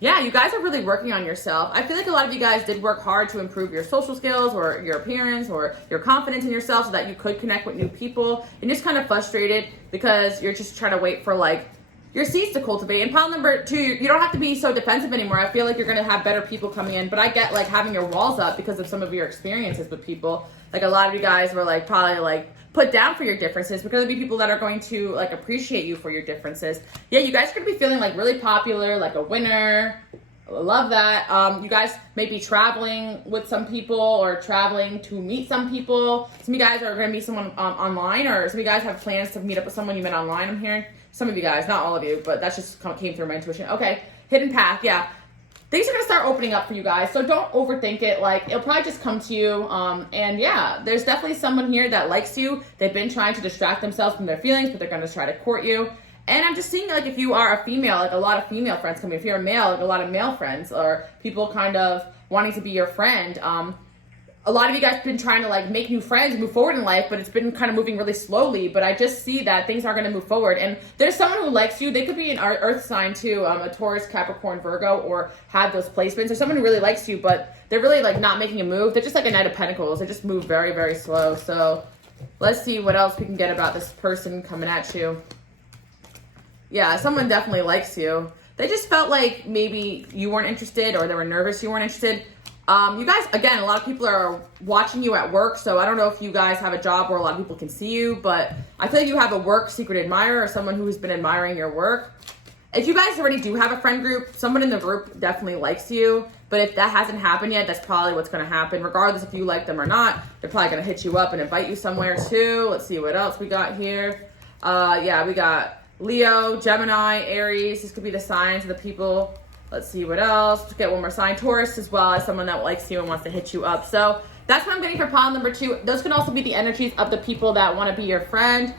Yeah, you guys are really working on yourself. I feel like a lot of you guys did work hard to improve your social skills or your appearance or your confidence in yourself so that you could connect with new people. And just kind of frustrated because you're just trying to wait for like your seeds to cultivate. And pile number 2, you don't have to be so defensive anymore. I feel like you're going to have better people coming in. But I get like having your walls up because of some of your experiences with people. Like, a lot of you guys were like probably like put down for your differences, because there'll be people that are going to like appreciate you for your differences. Yeah, you guys are going to be feeling like really popular, like a winner. I love that. You guys may be traveling with some people or traveling to meet some people. Some of you guys are going to meet someone online, or some of you guys have plans to meet up with someone you met online. I'm hearing some of you guys, not all of you, but that's just came through my intuition. Okay, hidden path. Yeah. Things are going to start opening up for you guys, so don't overthink it. Like, it'll probably just come to you. And yeah, there's definitely someone here that likes you. They've been trying to distract themselves from their feelings, but they're going to try to court you. And I'm just seeing, like, if you are a female, like, a lot of female friends coming. If you're a male, like, a lot of male friends, or people kind of wanting to be your friend. A lot of you guys have been trying to like make new friends and move forward in life, but it's been kind of moving really slowly. But I just see that things are going to move forward, and there's someone who likes you. They could be an earth sign too, a Taurus, Capricorn, Virgo, or have those placements. There's someone who really likes you, but they're really like not making a move. They're just like a Knight of Pentacles. They just move very, very slow. So let's see what else we can get about this person coming at you. Yeah, someone definitely likes you. They just felt like maybe you weren't interested, or they were nervous you weren't interested. You guys, again, a lot of people are watching you at work, so I don't know if you guys have a job where a lot of people can see you, but I feel like you have a work secret admirer, or someone who's been admiring your work. If you guys already do have a friend group, someone in the group definitely likes you, but if that hasn't happened yet, that's probably what's going to happen. Regardless if you like them or not, they're probably going to hit you up and invite you somewhere too. Let's see what else we got here. Yeah, we got Leo, Gemini, Aries. This could be the signs of the people. Let's see what else. Let's get one more sign. Taurus as well, as someone that likes you and wants to hit you up. So that's what I'm getting for pile number 2. Those can also be the energies of the people that want to be your friend.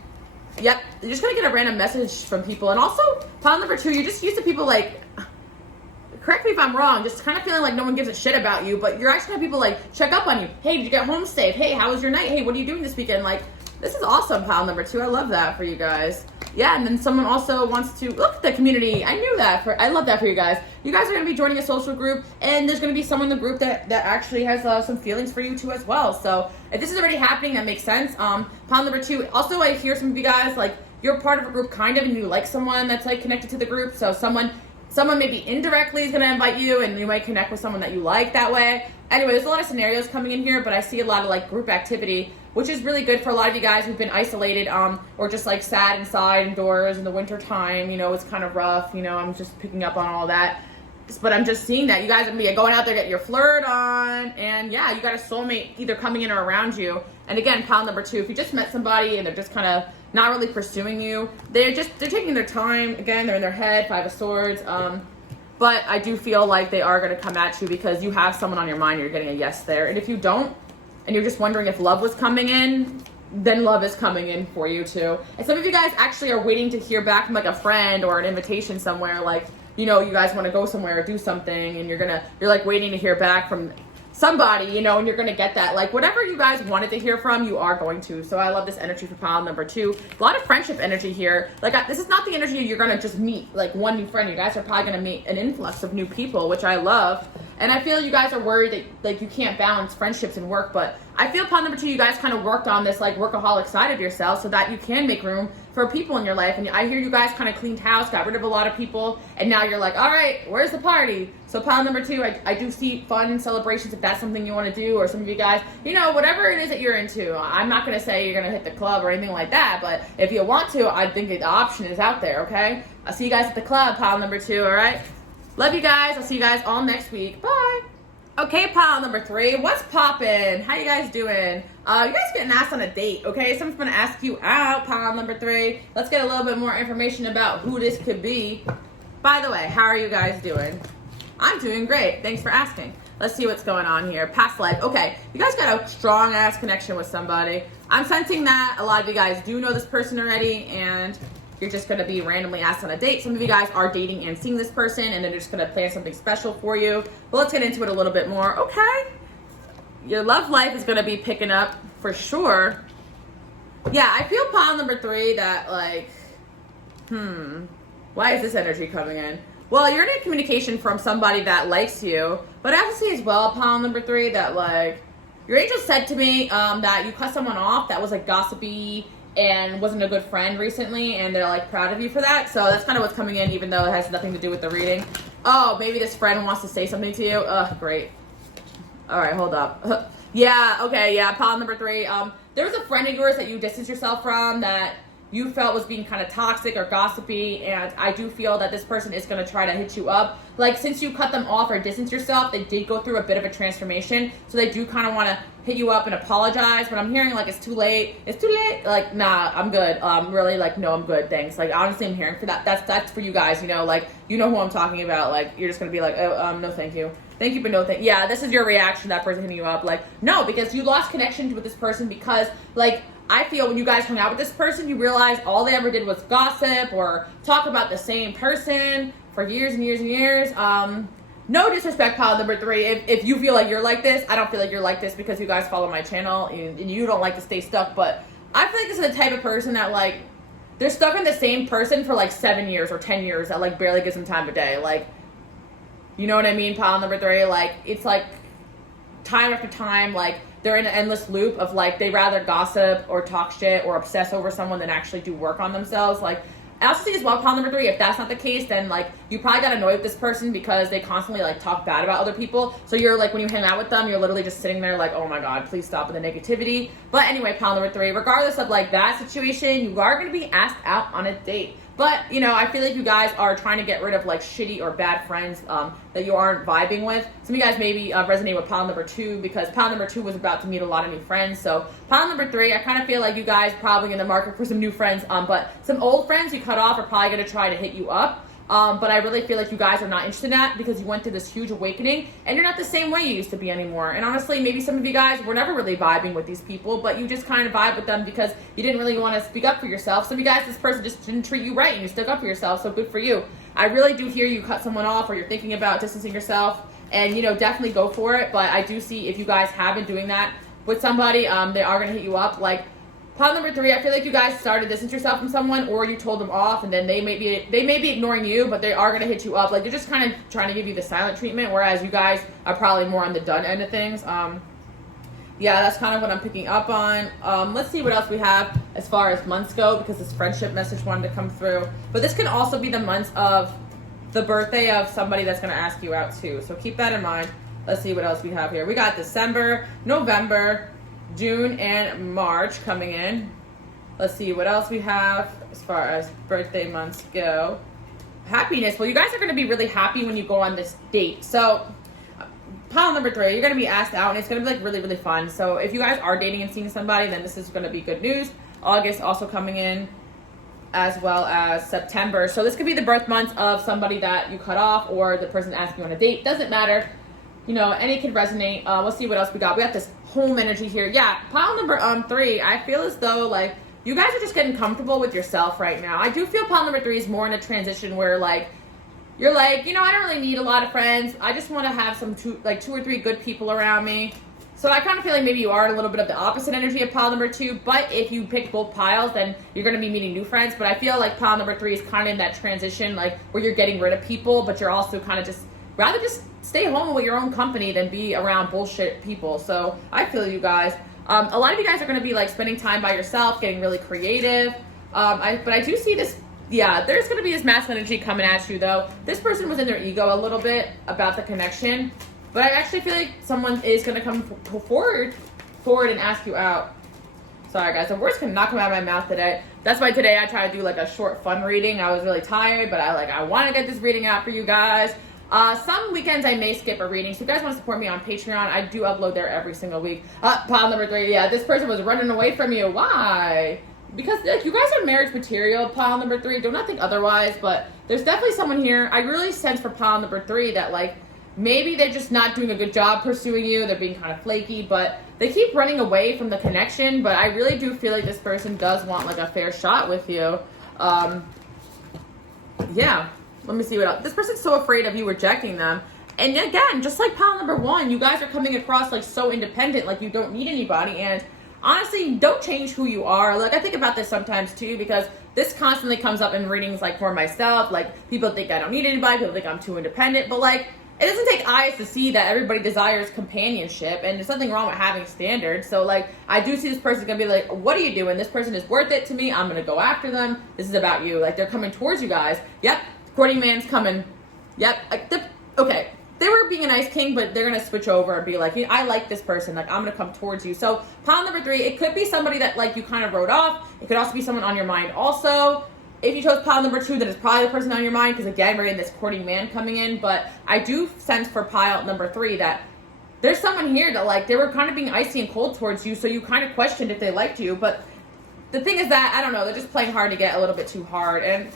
Yep, you're just gonna get a random message from people. And also, pile number 2, you're just used to people like, correct me if I'm wrong, just kind of feeling like no one gives a shit about you, but you're actually having people like check up on you. Hey, did you get home safe? Hey, how was your night? Hey, what are you doing this weekend? Like, this is awesome, pile number 2. I love that for you guys. Yeah, and then someone also wants to look at the community. I knew that. I love that for you guys. You guys are going to be joining a social group, and there's going to be someone in the group that actually has some feelings for you too as well. So if this is already happening, that makes sense. Pile number 2. Also, I hear some of you guys like you're part of a group kind of, and you like someone that's like connected to the group. So someone maybe indirectly is going to invite you, and you might connect with someone that you like that way. Anyway, there's a lot of scenarios coming in here, but I see a lot of like group activity, which is really good for a lot of you guys who've been isolated or just like sad inside indoors in the winter time. You know, it's kind of rough. You know, I'm just picking up on all that. But I'm just seeing that you guys are going to be going out there, get your flirt on, and yeah, you got a soulmate either coming in or around you. And again, pile number 2, if you just met somebody and they're just kind of not really pursuing you, they're taking their time. Again, they're in their head, 5 of Swords. But I do feel like they are going to come at you because you have someone on your mind. You're getting a yes there. And if you don't, and you're just wondering if love was coming in, then love is coming in for you too. And some of you guys actually are waiting to hear back from like a friend or an invitation somewhere, like, you know, you guys want to go somewhere or do something, and you're like waiting to hear back from somebody, you know, and you're going to get that. Like, whatever you guys wanted to hear from, you are going to. So I love this energy for pile number 2. A lot of friendship energy here. Like, this is not the energy you're going to just meet, like, one new friend. You guys are probably going to meet an influx of new people, which I love. And I feel you guys are worried that, like, you can't balance friendships and work. But I feel pile number 2, you guys kind of worked on this, like, workaholic side of yourself so that you can make room for people in your life. And I hear you guys kind of cleaned house, got rid of a lot of people, and now you're like, all right, where's the party? So pile number 2, I do see fun celebrations if that's something you want to do, or some of you guys, you know, whatever it is that you're into. I'm not going to say you're going to hit the club or anything like that, but if you want to, I think the option is out there, okay? I'll see you guys at the club, pile number 2, all right? Love you guys. I'll see you guys all next week. Bye. Okay, pile number 3, what's poppin'? How you guys doing? You guys getting asked on a date, okay? Someone's gonna ask you out, pile number 3. Let's get a little bit more information about who this could be. By the way, how are you guys doing? I'm doing great. Thanks for asking. Let's see what's going on here. Past life. Okay, you guys got a strong-ass connection with somebody. I'm sensing that a lot of you guys do know this person already, and you're just going to be randomly asked on a date. Some of you guys are dating and seeing this person, and they're just going to plan something special for you. But let's get into it a little bit more. Okay. Your love life is going to be picking up for sure. Yeah, I feel pile number 3 that, like, why is this energy coming in? Well, you're getting communication from somebody that likes you. But I have to say as well, pile number 3, that, like, your angel said to me that you cut someone off that was, like, gossipy and wasn't a good friend recently, and they're like proud of you for that. So that's kind of what's coming in, even though it has nothing to do with the reading. Oh, maybe this friend wants to say something to you. Ugh, great. All right, hold up. Yeah, okay, yeah, pile number 3. There was a friend of yours that you distanced yourself from that you felt was being kind of toxic or gossipy, and I do feel that this person is going to try to hit you up. Like, since you cut them off or distanced yourself, they did go through a bit of a transformation, so they do kind of want to hit you up and apologize, but I'm hearing, like, it's too late. It's too late. Like, nah, I'm good. Really, like, no, I'm good, thanks. Like, honestly, I'm hearing for that. That's for you guys, you know, like, you know who I'm talking about. Like, you're just going to be like, oh, no, thank you. Thank you, but no thank you. Yeah, this is your reaction to that person hitting you up. Like, no, because you lost connection with this person because, like, I feel when you guys hung out with this person, you realize all they ever did was gossip or talk about the same person for years and years and years. No disrespect, pile number 3. If you feel like you're like this, I don't feel like you're like this because you guys follow my channel and you don't like to stay stuck. But I feel like this is the type of person that, like, they're stuck in the same person for like 7 years or 10 years that, like, barely gives them time of day. Like, you know what I mean, pile number 3? Like, it's like time after time, like, they're in an endless loop of, like, they rather gossip or talk shit or obsess over someone than actually do work on themselves. Like, I also see as well, pile number 3, if that's not the case, then, like, you probably got annoyed with this person because they constantly, like, talk bad about other people. So you're, like, when you hang out with them, you're literally just sitting there like, oh my God, please stop with the negativity. But anyway, pile number 3, regardless of, like, that situation, you are going to be asked out on a date. But, you know, I feel like you guys are trying to get rid of, like, shitty or bad friends that you aren't vibing with. Some of you guys maybe resonate with pile number 2 because pile number 2 was about to meet a lot of new friends. So pile number 3, I kind of feel like you guys probably in the market for some new friends. But some old friends you cut off are probably going to try to hit you up. But I really feel like you guys are not interested in that because you went through this huge awakening and you're not the same way you used to be anymore. And honestly, maybe some of you guys were never really vibing with these people, but you just kind of vibe with them because you didn't really want to speak up for yourself. Some of you guys, this person just didn't treat you right and you stuck up for yourself, so good for you. I really do hear you cut someone off or you're thinking about distancing yourself, and definitely go for it. But I do see if you guys have been doing that with somebody, they are going to hit you up. Like, pile number 3, I feel like you guys started to distance yourself from someone, or you told them off, and then they may be ignoring you, but they are going to hit you up. Like, they're just kind of trying to give you the silent treatment, whereas you guys are probably more on the done end of things. Yeah, that's kind of what I'm picking up on. Let's see what else we have as far as months go, because this friendship message wanted to come through. But this can also be the months of the birthday of somebody that's going to ask you out too. So keep that in mind. Let's see what else we have here. We got December, November, June, and March coming in. Let's see what else we have as far as birthday months go. Happiness. Well, you guys are going to be really happy when you go on this date. So pile number 3, you're going to be asked out, and it's going to be like really, really fun. So if you guys are dating and seeing somebody, then this is going to be good news. August also coming in, as well as September. So this could be the birth months of somebody that you cut off, or the person asking you on a date. Doesn't matter. Any could resonate. Let's see what else we got. We got this home energy here. Yeah, pile number 3, I feel as though like you guys are just getting comfortable with yourself right now. I do feel pile number 3 is more in a transition where like you're like, I don't really need a lot of friends. I just want to have some 2 or 3 good people around me. So I kind of feel like maybe you are a little bit of the opposite energy of pile number 2, but if you pick both piles, then you're going to be meeting new friends. But I feel like pile number 3 is kind of in that transition, like where you're getting rid of people, but you're also kind of just rather just stay home with your own company than be around bullshit people. So I feel you guys. A lot of you guys are going to be like spending time by yourself, getting really creative. But I do see this. Yeah, there's going to be this masculine energy coming at you though. This person was in their ego a little bit about the connection. But I actually feel like someone is going to come forward and ask you out. Sorry, guys. The words cannot come out of my mouth today. That's why today I try to do like a short, fun reading. I was really tired, but I want to get this reading out for you guys. Some weekends I may skip a reading. So if you guys want to support me on Patreon, I do upload there every single week. Pile number 3. Yeah, this person was running away from you. Why? Because like you guys are marriage material. Pile number 3. Do not think otherwise. But there's definitely someone here. I really sense for pile number 3 that like, maybe they're just not doing a good job pursuing you. They're being kind of flaky, but they keep running away from the connection. But I really do feel like this person does want like a fair shot with you. Yeah. Let me see what else. This person's so afraid of you rejecting them. And again, just like pile number 1, you guys are coming across like so independent, like you don't need anybody. And honestly, don't change who you are. Like I think about this sometimes too, because this constantly comes up in readings like for myself. Like people think I don't need anybody. People think I'm too independent. But like, it doesn't take eyes to see that everybody desires companionship, and there's nothing wrong with having standards. So like, I do see this person's gonna be like, what are you doing? This person is worth it to me. I'm gonna go after them. This is about you. Like they're coming towards you guys. Yep, courting man's coming. Yep. Okay, they were being a nice king, but they're gonna switch over and be like, I like this person. Like I'm gonna come towards you. So pile number 3, it could be somebody that like you kind of wrote off. It could also be someone on your mind also. If you chose pile number 2, then it's probably the person on your mind, because again, we're in this courting man coming in. But I do sense for pile number 3 that there's someone here that like they were kind of being icy and cold towards you, so you kind of questioned if they liked you. But the thing is that, I don't know, they're just playing hard to get a little bit too hard. And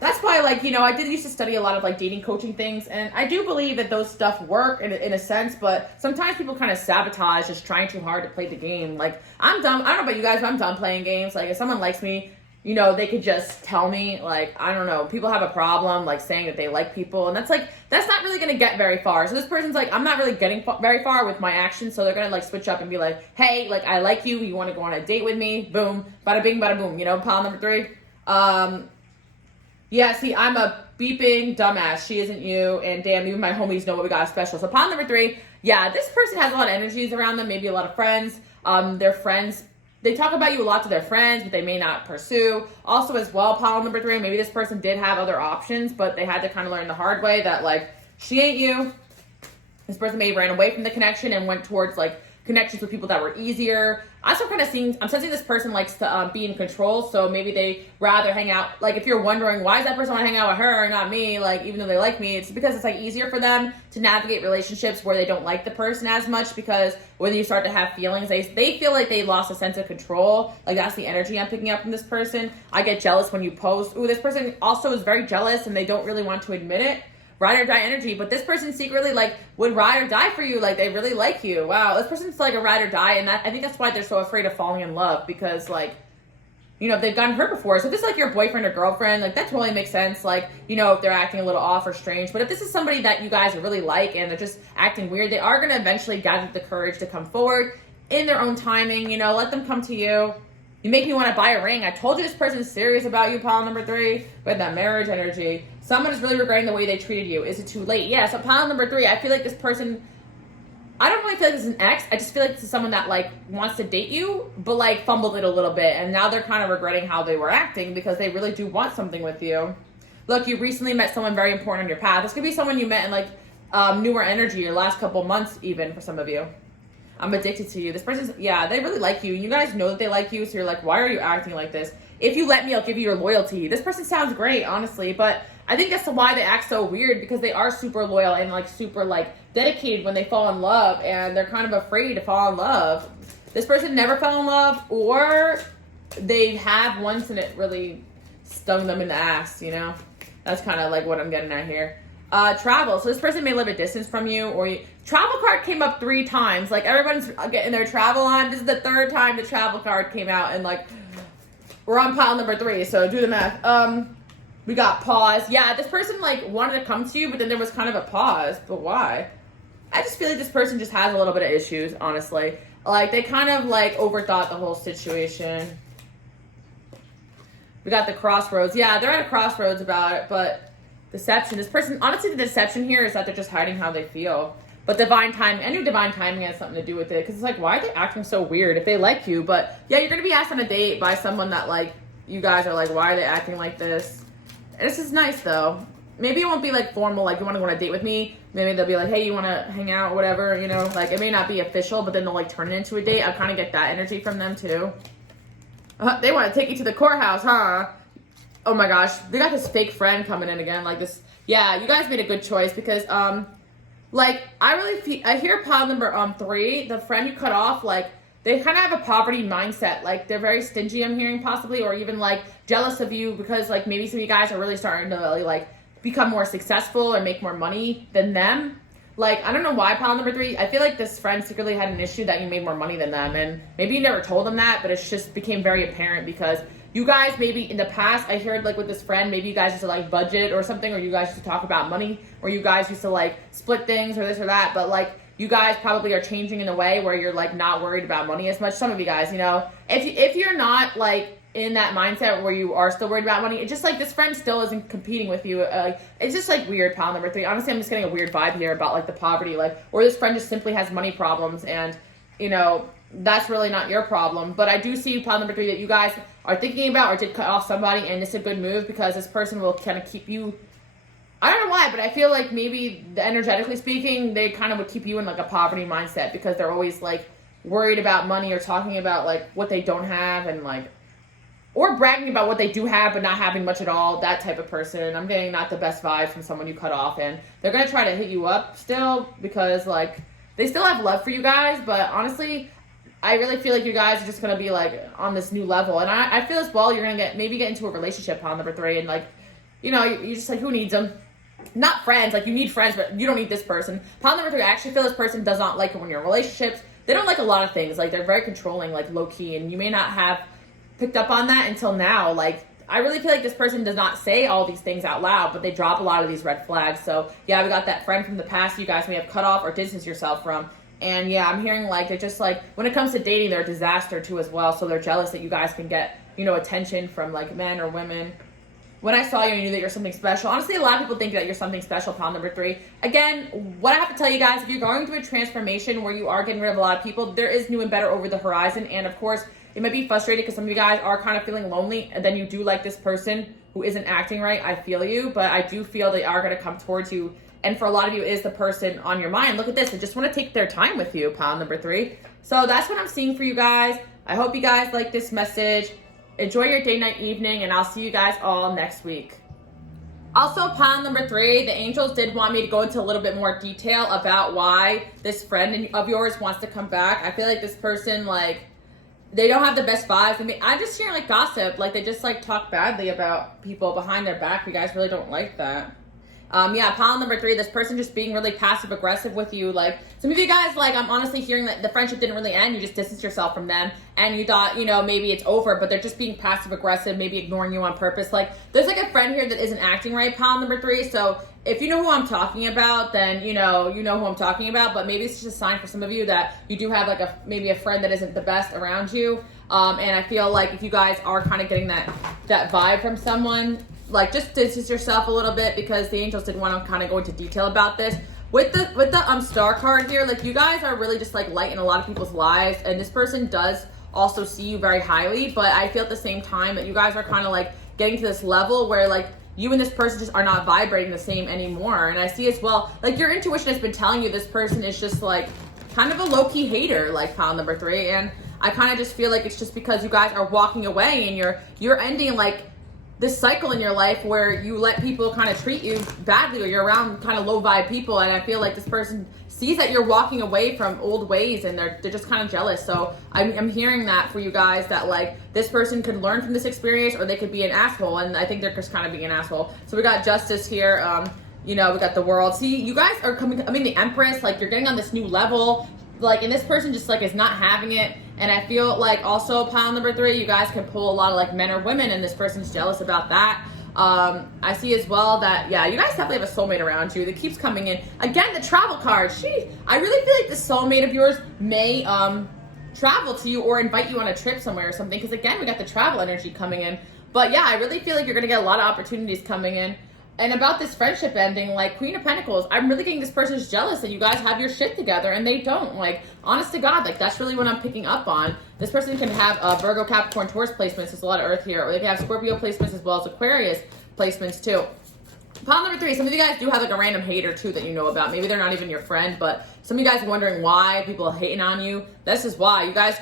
that's why, like, I did used to study a lot of like dating coaching things, and I do believe that those stuff work in a sense, but sometimes people kind of sabotage just trying too hard to play the game. Like, I'm done. I don't know about you guys, but I'm done playing games. Like, if someone likes me, they could just tell me, like, I don't know, people have a problem, like, saying that they like people, and that's not really going to get very far. So this person's like, I'm not really getting very far with my actions, so they're going to, like, switch up and be like, hey, like, I like you, you want to go on a date with me, boom, bada bing, bada boom, pile number 3. Yeah, see, I'm a beeping dumbass, she isn't you, and damn, even my homies know what we got special. So pile number 3, yeah, this person has a lot of energies around them, maybe a lot of friends, their friends, they talk about you a lot to their friends, but they may not pursue. Also as well, pile number 3, maybe this person did have other options, but they had to kind of learn the hard way that, like, she ain't you. This person maybe ran away from the connection and went towards, like, connections with people that were easier. I'm sensing this person likes to be in control, so maybe they rather hang out. Like, if you're wondering, why does that person want to hang out with her and not me, like, even though they like me, it's because it's like easier for them to navigate relationships where they don't like the person as much, because when you start to have feelings, they feel like they lost a sense of control. Like, that's the energy I'm picking up from this person. I get jealous when you post. Ooh, this person also is very jealous and they don't really want to admit it. Ride or die energy, but this person secretly like would ride or die for you. Like, they really like you. Wow, this person's like a ride or die, and I think that's why they're so afraid of falling in love, because like, you know, they've gotten hurt before. So if this is like your boyfriend or girlfriend, like that totally makes sense. Like, you know, if they're acting a little off or strange. But if this is somebody that you guys really like and they're just acting weird, they are going to eventually gather the courage to come forward in their own timing. You know, let them come to you. You make me want to buy a ring. I told you this person's serious about you, pile number 3, with that marriage energy. Someone is really regretting the way they treated you. Is it too late? Yeah, so pile number 3, I feel like this person, I don't really feel like this is an ex. I just feel like this is someone that like wants to date you, but like fumbled it a little bit. And now they're kind of regretting how they were acting because they really do want something with you. Look, you recently met someone very important on your path. This could be someone you met in like newer energy, your last couple months even, for some of you. I'm addicted to you. This person's, yeah, they really like you. You guys know that they like you, so you're like, why are you acting like this? If you let me, I'll give you your loyalty. This person sounds great, honestly, but I think that's why they act so weird, because they are super loyal and like super like dedicated when they fall in love, and they're kind of afraid to fall in love. This person never fell in love, or they have once and it really stung them in the ass, you know? That's kind of like what I'm getting at here. Travel. So this person may live a distance from you, or travel card came up 3 times. Like, everyone's getting their travel on. This is the 3rd time the travel card came out, and like, we're on pile number 3, so do the math. We got pause. Yeah, this person like wanted to come to you, but then there was kind of a pause. But why? I just feel like this person just has a little bit of issues, honestly. Like, they kind of like overthought the whole situation. We got the crossroads. Yeah, they're at a crossroads about it, but deception. This person, honestly, the deception here is that they're just hiding how they feel. But divine timing, I knew divine timing has something to do with it, because it's like, why are they acting so weird if they like you? But yeah, you're going to be asked on a date by someone that like, you guys are like, why are they acting like this? And this is nice though. Maybe it won't be like formal, like, you want to go on a date with me? Maybe they'll be like, hey, you want to hang out, whatever, you know? Like, it may not be official, but then they'll like turn it into a date. I kind of get that energy from them too. They want to take you to the courthouse, huh? Oh my gosh, they got this fake friend coming in again, like this. Yeah, you guys made a good choice, because like, I hear pile number 3, the friend you cut off, like, they kind of have a poverty mindset. Like, they're very stingy, I'm hearing, possibly, or even like jealous of you because like maybe some of you guys are really starting to like become more successful and make more money than them. Like, I don't know why pile number 3. I feel like this friend secretly had an issue that you made more money than them, and maybe you never told them that, but it's just became very apparent because you guys, maybe in the past, I heard like with this friend, maybe you guys used to like budget or something, or you guys used to talk about money, or you guys used to like split things or this or that, but like you guys probably are changing in a way where you're like not worried about money as much. Some of you guys, you know, if you're not like in that mindset where you are still worried about money, it's just like this friend still isn't competing with you. It's just like weird, pile number 3. Honestly, I'm just getting a weird vibe here about like the poverty, like, or this friend just simply has money problems, and you know, that's really not your problem. But I do see pile number 3 that you guys are thinking about or did cut off somebody, and it's a good move because this person will kind of keep you, I don't know why, but I feel like maybe energetically speaking, they kind of would keep you in like a poverty mindset because they're always like worried about money or talking about like what they don't have, and like, or bragging about what they do have but not having much at all, that type of person. I'm getting not the best vibes from someone you cut off, and they're going to try to hit you up still because like they still have love for you guys, but honestly, I really feel like you guys are just going to be like on this new level. And I feel as well, you're going to maybe get into a relationship, pile number 3, and like, you know, you're just like, who needs them? Not friends, like you need friends, but you don't need this person. Pile number 3, I actually feel this person does not like it when you're in relationships. They don't like a lot of things. Like, they're very controlling, like low key, and you may not have picked up on that until now. Like, I really feel like this person does not say all these things out loud, but they drop a lot of these red flags. So yeah, we got that friend from the past you guys may have cut off or distanced yourself from. And yeah, I'm hearing like they're just like, when it comes to dating, they're a disaster too as well. So they're jealous that you guys can get, you know, attention from like men or women. When I saw you, I knew that you're something special. Honestly, a lot of people think that you're something special, pile number 3. Again, what I have to tell you guys, if you're going through a transformation where you are getting rid of a lot of people, there is new and better over the horizon. And of course, it might be frustrating because some of you guys are kind of feeling lonely, and then you do like this person who isn't acting right. I feel you, but I do feel they are going to come towards you. And for a lot of you, it is the person on your mind. Look at this. They just want to take their time with you, pile number 3. So that's what I'm seeing for you guys. I hope you guys like this message. Enjoy your day, night, evening, and I'll see you guys all next week. Also, pile number 3, the angels did want me to go into a little bit more detail about why this friend of yours wants to come back. I feel like this person, like, they don't have the best vibes. I mean, I'm just hearing, like, gossip. Like, they just, like, talk badly about people behind their back. You guys really don't like that. Yeah, pile number 3, this person just being really passive aggressive with you. Like, some of you guys, like, I'm honestly hearing that the friendship didn't really end. You just distanced yourself from them and you thought, you know, maybe it's over, but they're just being passive aggressive, maybe ignoring you on purpose. Like, there's like a friend here that isn't acting right, pile number 3. So if you know who I'm talking about, then you know who I'm talking about, but maybe it's just a sign for some of you that you do have like maybe a friend that isn't the best around you. And I feel like if you guys are kind of getting that vibe from someone, like, just distance yourself a little bit, because the angels did want to kind of go into detail about this. With the star card here, like, you guys are really just like light in a lot of people's lives, and this person does also see you very highly, but I feel at the same time that you guys are kind of like getting to this level where like you and this person just are not vibrating the same anymore. And I see as well, like, your intuition has been telling you this person is just like kind of a low-key hater, like pile number 3. And I kind of just feel like it's just because you guys are walking away and you're ending like this cycle in your life where you let people kind of treat you badly, or you're around kind of low vibe people. And I feel like this person sees that you're walking away from old ways, and they're just kind of jealous. So I'm hearing that for you guys, that like this person could learn from this experience, or they could be an asshole. And I think they're just kind of being an asshole. So we got Justice here. You know, we got the World. See, you guys are the Empress, like, you're getting on this new level. Like, and this person just like is not having it. And I feel like also pile number 3, you guys can pull a lot of like men or women, and this person's jealous about that. I see as well that, yeah, you guys definitely have a soulmate around you that keeps coming in. Again, the travel card. I really feel like the soulmate of yours may travel to you or invite you on a trip somewhere or something. Because again, we got the travel energy coming in. But yeah, I really feel like you're going to get a lot of opportunities coming in. And about this friendship ending, like Queen of Pentacles, I'm really getting this person's jealous that you guys have your shit together and they don't. Like, honest to God, like, that's really what I'm picking up on. This person can have Virgo, Capricorn, Taurus placements. There's a lot of Earth here. Or they can have Scorpio placements as well as Aquarius placements too. Pile number 3, some of you guys do have like a random hater too that you know about. Maybe they're not even your friend, but some of you guys are wondering why people are hating on you. This is why. You guys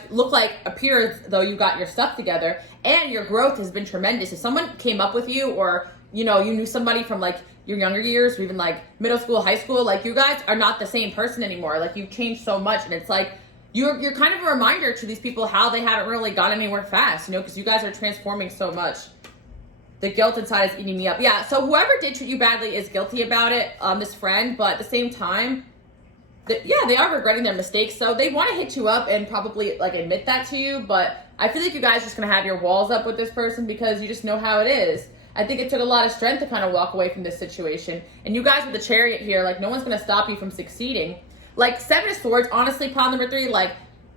appear as though you got your stuff together, and your growth has been tremendous. If someone came up with you, or you know, you knew somebody from like your younger years, or even like middle school, high school, like, you guys are not the same person anymore. Like, you've changed so much, and it's like you're kind of a reminder to these people how they haven't really got anywhere fast, you know, because you guys are transforming so much. The guilt inside is eating me up. Yeah, so whoever did treat you badly is guilty about it, this friend, but at the same time, they are regretting their mistakes, so they want to hit you up and probably like admit that to you. But I feel like you guys are just gonna have your walls up with this person because you just know how it is. I think it took a lot of strength to kind of walk away from this situation. And you guys with the Chariot here, like, no one's going to stop you from succeeding. Like, 7 of Swords, honestly, pile number 3, like,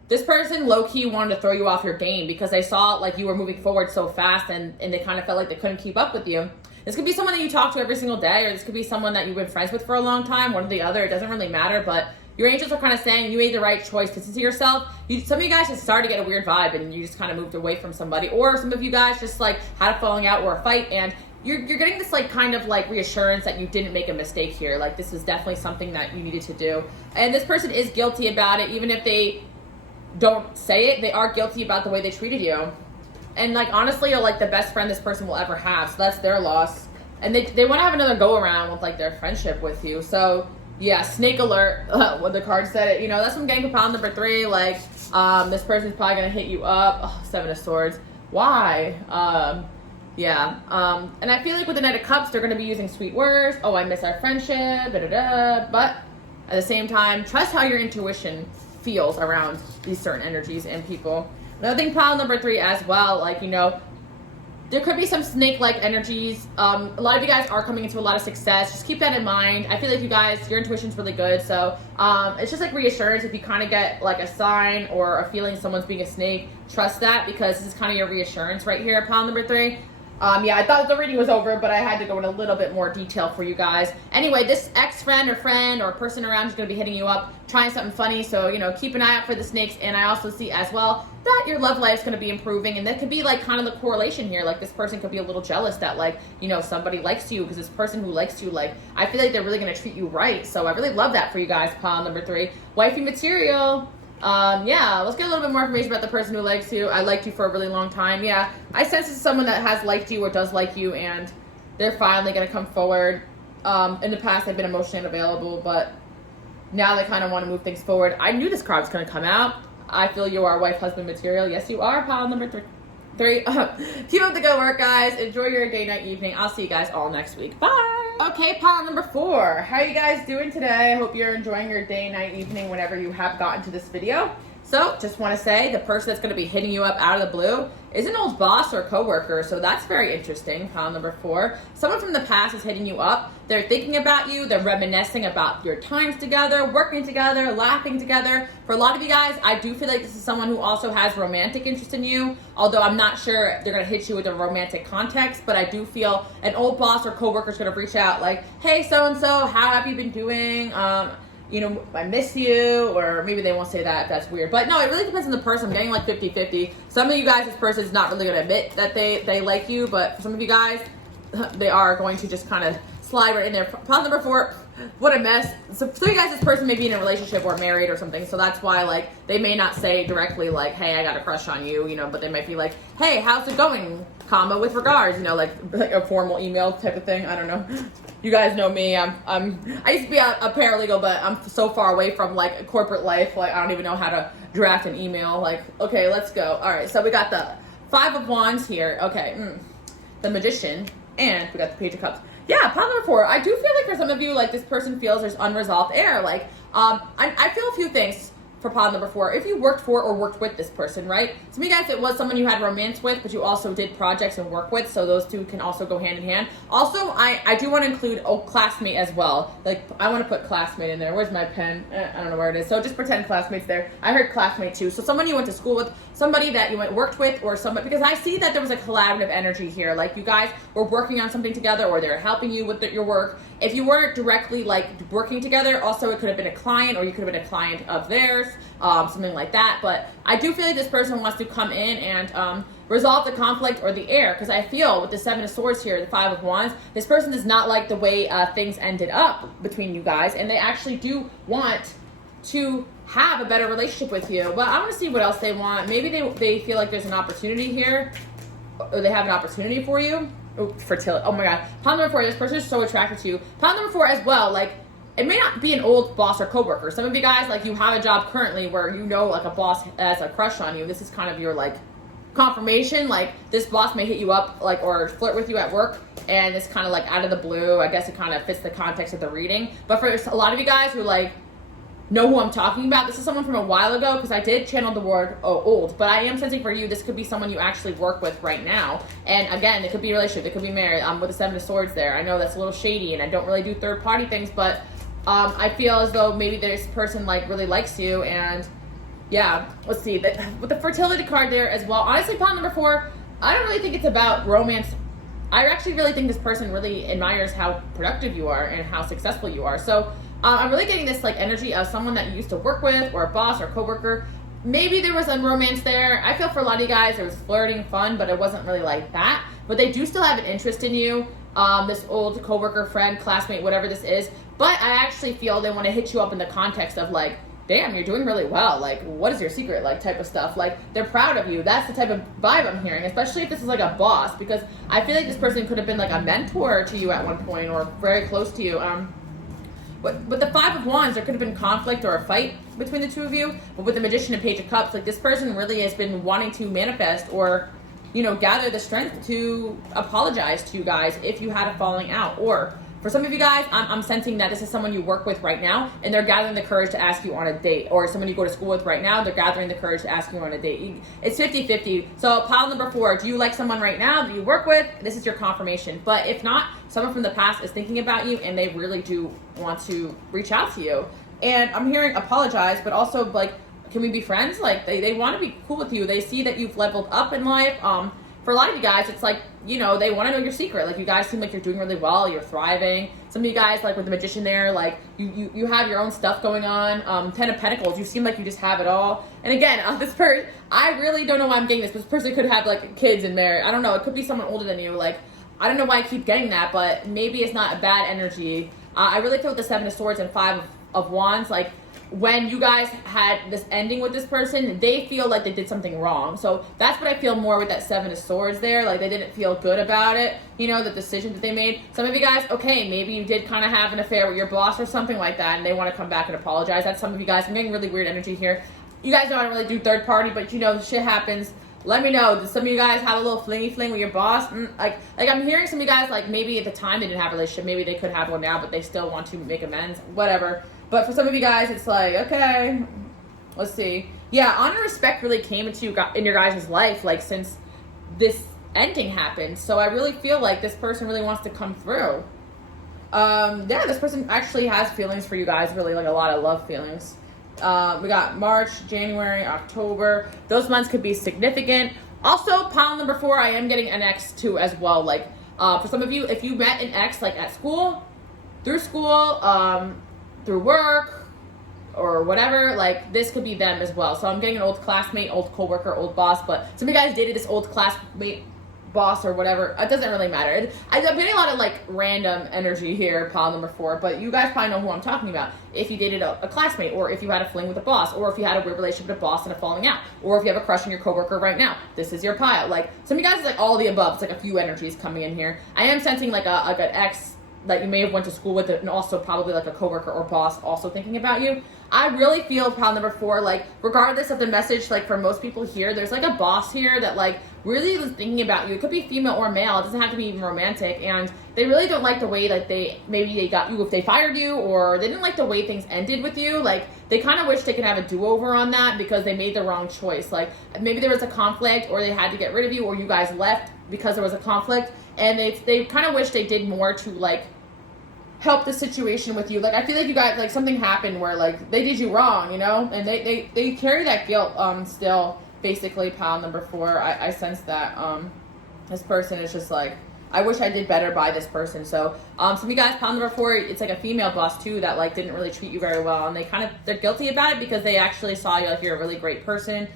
this person low-key wanted to throw you off your game because they saw, like, you were moving forward so fast, and they kind of felt like they couldn't keep up with you. This could be someone that you talk to every single day, or this could be someone that you've been friends with for a long time, one or the other. It doesn't really matter, but your angels are kind of saying you made the right choice to distance yourself. Some of you guys just started to get a weird vibe, and you just kind of moved away from somebody. Or some of you guys just like had a falling out or a fight, and you're getting this like kind of like reassurance that you didn't make a mistake here. Like, this is definitely something that you needed to do. And this person is guilty about it. Even if they don't say it, they are guilty about the way they treated you. And like, honestly, you're like the best friend this person will ever have. So that's their loss. And they want to have another go around with like their friendship with you. So yeah, snake alert, when the card said it, you know, that's what I'm getting for pile number 3. Like, this person's probably going to hit you up. Oh, 7 of Swords. Why? Yeah. And I feel like with the Knight of Cups, they're going to be using sweet words. Oh, I miss our friendship, da-da-da. But at the same time, trust how your intuition feels around these certain energies and people. Another thing, pile number 3 as well, like, you know, there could be some snake-like energies. A lot of you guys are coming into a lot of success. Just keep that in mind. I feel like you guys, your intuition's really good. So it's just like reassurance. If you kind of get like a sign or a feeling someone's being a snake, trust that, because this is kind of your reassurance right here, pile number 3. Yeah, I thought the reading was over, but I had to go in a little bit more detail for you guys. Anyway, this ex-friend or person around is going to be hitting you up, trying something funny. So, you know, keep an eye out for the snakes. And I also see as well that your love life is going to be improving. And that could be like kind of the correlation here. Like this person could be a little jealous that like, you know, somebody likes you, because this person who likes you, like, I feel like they're really going to treat you right. So I really love that for you guys. Pile number 3, wifey material. Yeah, let's get a little bit more information about the person who likes you. I liked you for a really long time. Yeah, I sense it's someone that has liked you or does like you, and they're finally going to come forward. In the past, they've been emotionally unavailable, but now they kind of want to move things forward. I knew this card was going to come out. I feel you are wife-husband material. Yes, you are. Pile number 3. Keep up the good work, guys. Enjoy your day, night, evening. I'll see you guys all next week. Bye. Okay, pile number 4. How are you guys doing today? I hope you're enjoying your day, night, evening, whenever you have gotten to this video. So, just want to say, the person that's going to be hitting you up out of the blue is an old boss or coworker, so that's very interesting. Pile number 4. Someone from the past is hitting you up. They're thinking about you. They're reminiscing about your times together, working together, laughing together. For a lot of you guys, I do feel like this is someone who also has romantic interest in you, although I'm not sure they're going to hit you with a romantic context, but I do feel an old boss or coworker is going to reach out like, hey, so-and-so, how have you been doing? You know, I miss you, or maybe they won't say that if that's weird. But no, it really depends on the person. I'm getting like 50-50. Some of you guys, this person is not really going to admit that they like you, but for some of you guys, they are going to just kind of slide right in there. Pile number 4, what a mess. So for you guys, this person may be in a relationship or married or something, so that's why like they may not say directly like, hey, I got a crush on you, you know, but they might be like, hey, how's it going, comma, with regards, you know, like a formal email type of thing. I don't know. You guys know me. I used to be a paralegal, but I'm so far away from like corporate life. Like I don't even know how to draft an email. Like, okay, let's go. All right, so we got the 5 of Wands here. Okay, the Magician, and we got the Page of Cups. Yeah, pile number 4. I do feel like for some of you, like this person feels there's unresolved air. Like, I feel a few things for pile number 4. If you worked for or worked with this person, right? Some of you guys, it was someone you had romance with, but you also did projects and work with, so those two can also go hand in hand. Also, I do want to include classmate as well. Like, I want to put classmate in there. Where's my pen? I don't know where it is. So just pretend classmate's there. I heard classmate too. So someone you went to school with, somebody that you worked with, or somebody, because I see that there was a collaborative energy here. Like you guys were working on something together, or they're helping you with your work. If you weren't directly like working together, also it could have been a client, or you could have been a client of theirs, something like that. But I do feel like this person wants to come in and resolve the conflict or the air, because I feel with the 7 of Swords here, the 5 of Wands, this person does not like the way things ended up between you guys, and they actually do want to have a better relationship with you. But I want to see what else they want. Maybe they feel like there's an opportunity here, or they have an opportunity for you. Oh, fertility. Oh my God. Pile number 4, this person is so attracted to you. Pile number 4 as well, like, it may not be an old boss or coworker. Some of you guys, like, you have a job currently where you know, like, a boss has a crush on you. This is kind of your, like, confirmation. Like, this boss may hit you up, like, or flirt with you at work, and it's kind of, like, out of the blue. I guess it kind of fits the context of the reading. But for a lot of you guys who, like, know who I'm talking about, this is someone from a while ago, because I did channel the word old, but I am sensing for you, this could be someone you actually work with right now. And again, it could be a relationship, it could be married. With the 7 of Swords there, I know that's a little shady, and I don't really do third-party things, but I feel as though maybe this person like really likes you. And yeah, let's see, with the fertility card there as well. Honestly, pile number 4, I don't really think it's about romance. I actually really think this person really admires how productive you are and how successful you are. So I'm really getting this like energy of someone that you used to work with, or a boss or coworker. Maybe there was some romance there. I feel for a lot of you guys, there was flirting, fun, but it wasn't really like that. But they do still have an interest in you. This old coworker, friend, classmate, whatever this is. But I actually feel they want to hit you up in the context of like, damn, you're doing really well. Like, what is your secret? Like, type of stuff. Like, they're proud of you. That's the type of vibe I'm hearing, especially if this is like a boss, because I feel like this person could have been like a mentor to you at one point, or very close to you. But with the 5 of Wands, there could have been conflict or a fight between the two of you. But with the Magician and Page of Cups, like, this person really has been wanting to manifest or, you know, gather the strength to apologize to you guys if you had a falling out. Or for some of you guys, I'm sensing that this is someone you work with right now, and they're gathering the courage to ask you on a date. Or someone you go to school with right now, they're gathering the courage to ask you on a date. It's 50-50. So pile number 4, do you like someone right now that you work with? This is your confirmation. But if not, someone from the past is thinking about you, and they really do want to reach out to you. And I'm hearing apologize, but also like, can we be friends? Like, they want to be cool with you. They see that you've leveled up in life. for a lot of you guys, it's like, you know, they want to know your secret. Like, you guys seem like you're doing really well, you're thriving. Some of you guys, like with the Magician there, like you have your own stuff going on. 10 of Pentacles, you seem like you just have it all. And again, this person, I really don't know why I'm getting this, but this person could have like kids in there. I don't know, it could be someone older than you. Like, I don't know why I keep getting that, but maybe it's not a bad energy. I really feel with the 7 of Swords and 5 of Wands, like, when you guys had this ending with this person, they feel like they did something wrong. So that's what I feel more with that 7 of Swords there. Like, they didn't feel good about it, you know, the decision that they made. Some of you guys, okay, maybe you did kind of have an affair with your boss or something like that, and they want to come back and apologize. That's some of you guys. I'm getting really weird energy here. You guys know I don't really do third party, but you know, shit happens. Let me know. Does some of you guys have a little flingy fling with your boss? Like I'm hearing some of you guys, like, maybe at the time they didn't have a relationship. Maybe they could have one now, but they still want to make amends. Whatever. But for some of you guys, it's like, okay, let's see. Yeah, honor and respect really came into in your guys' life, like, since this ending happened. So I really feel like this person really wants to come through. Yeah, this person actually has feelings for you guys, really, like a lot of love feelings. We got March, January, October. Those months could be significant. Also, pile number 4, I am getting an ex too as well. Like, for some of you, if you met an ex like at school, through work, or whatever, like, this could be them as well. So I'm getting an old classmate, old coworker, old boss, but some of you guys dated this old classmate, boss, or whatever. It doesn't really matter. I'm getting a lot of like random energy here, pile number 4, but you guys probably know who I'm talking about. If you dated a classmate, or if you had a fling with a boss, or if you had a weird relationship with a boss and a falling out, or if you have a crush on your coworker right now, this is your pile. Like, some of you guys is like all of the above. It's like a few energies coming in here. I am sensing like an ex that you may have went to school with, and also probably like a coworker or boss also thinking about you. I really feel pile number 4, like, regardless of the message, like, for most people here, there's like a boss here that like really is thinking about you. It could be female or male. It doesn't have to be even romantic. And they really don't like the way that maybe they got you if they fired you, or they didn't like the way things ended with you. Like, they kind of wish they could have a do-over on that because they made the wrong choice. Like, maybe there was a conflict, or they had to get rid of you, or you guys left because there was a conflict, and they kind of wish they did more to like help the situation with you. Like, I feel like you guys, like, something happened where like they did you wrong, you know, and they carry that guilt still, basically. Pile number 4, I sense that this person is just like, I wish I did better by this person. So some of you guys, pile number 4, it's like a female boss too that like didn't really treat you very well, and they're guilty about it because they actually saw you like you're a really great person.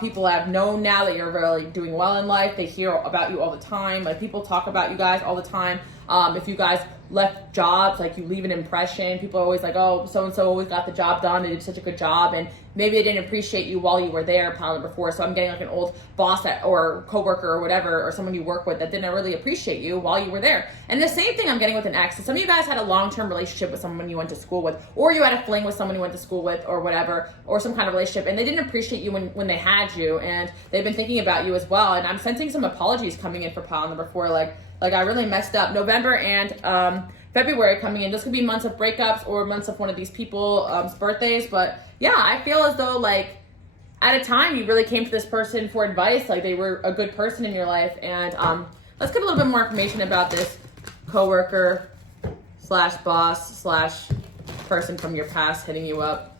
People have known now that you're really doing well in life. They hear about you all the time. Like, people talk about you guys all the time. If you guys left jobs, like, you leave an impression. People are always like, oh, so-and-so always got the job done. They did such a good job. And maybe they didn't appreciate you while you were there, pile number 4. So I'm getting like an old boss or coworker or whatever, or someone you work with that didn't really appreciate you while you were there. And the same thing I'm getting with an ex. So some of you guys had a long-term relationship with someone you went to school with, or you had a fling with someone you went to school with, or whatever, or some kind of relationship, and they didn't appreciate you when they had you, and they've been thinking about you as well. And I'm sensing some apologies coming in for pile number 4. Like I really messed up. November and February coming in. This could be months of breakups or months of one of these people's birthdays. But yeah, I feel as though like at a time you really came to this person for advice. Like, they were a good person in your life. And let's get a little bit more information about this coworker slash boss slash person from your past hitting you up.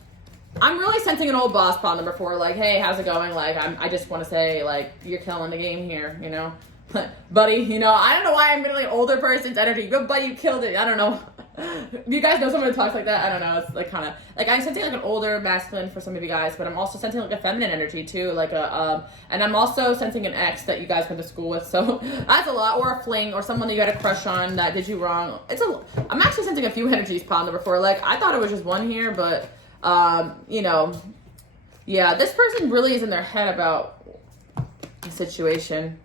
I'm really sensing an old boss, pile number 4. Like, hey, how's it going? Like, I just want to say, like, you're killing the game here, you know? Buddy, you know, I don't know why I'm getting like older person's energy, but buddy, you killed it. I don't know. You guys know someone who talks like that? I don't know. It's like kind of like I'm sensing like an older masculine for some of you guys, but I'm also sensing like a feminine energy too, like and I'm also sensing an ex that you guys went to school with. So that's a lot, or a fling, or someone that you had a crush on that did you wrong. I'm actually sensing a few energies, pile number 4. Like, I thought it was just one here, but you know, yeah, this person really is in their head about the situation.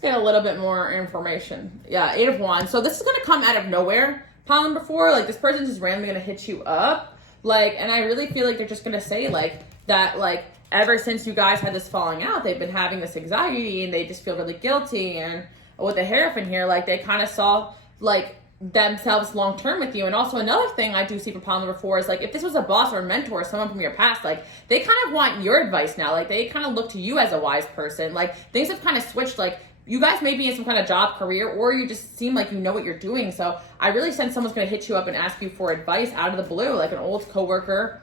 Get a little bit more information. Yeah, 8 of Wands. So this is going to come out of nowhere, pile number 4. Like, this person's just randomly going to hit you up. Like, and I really feel like they're just going to say, like, that, like, ever since you guys had this falling out, they've been having this anxiety, and they just feel really guilty. And with the Hierophant here, like, they kind of saw, like, themselves long-term with you. And also another thing I do see for pile number 4 is, like, if this was a boss or a mentor, someone from your past, like, they kind of want your advice now. Like, they kind of look to you as a wise person. Like, things have kind of switched. Like, you guys may be in some kind of job, career, or you just seem like you know what you're doing. So I really sense someone's going to hit you up and ask you for advice out of the blue, like an old coworker,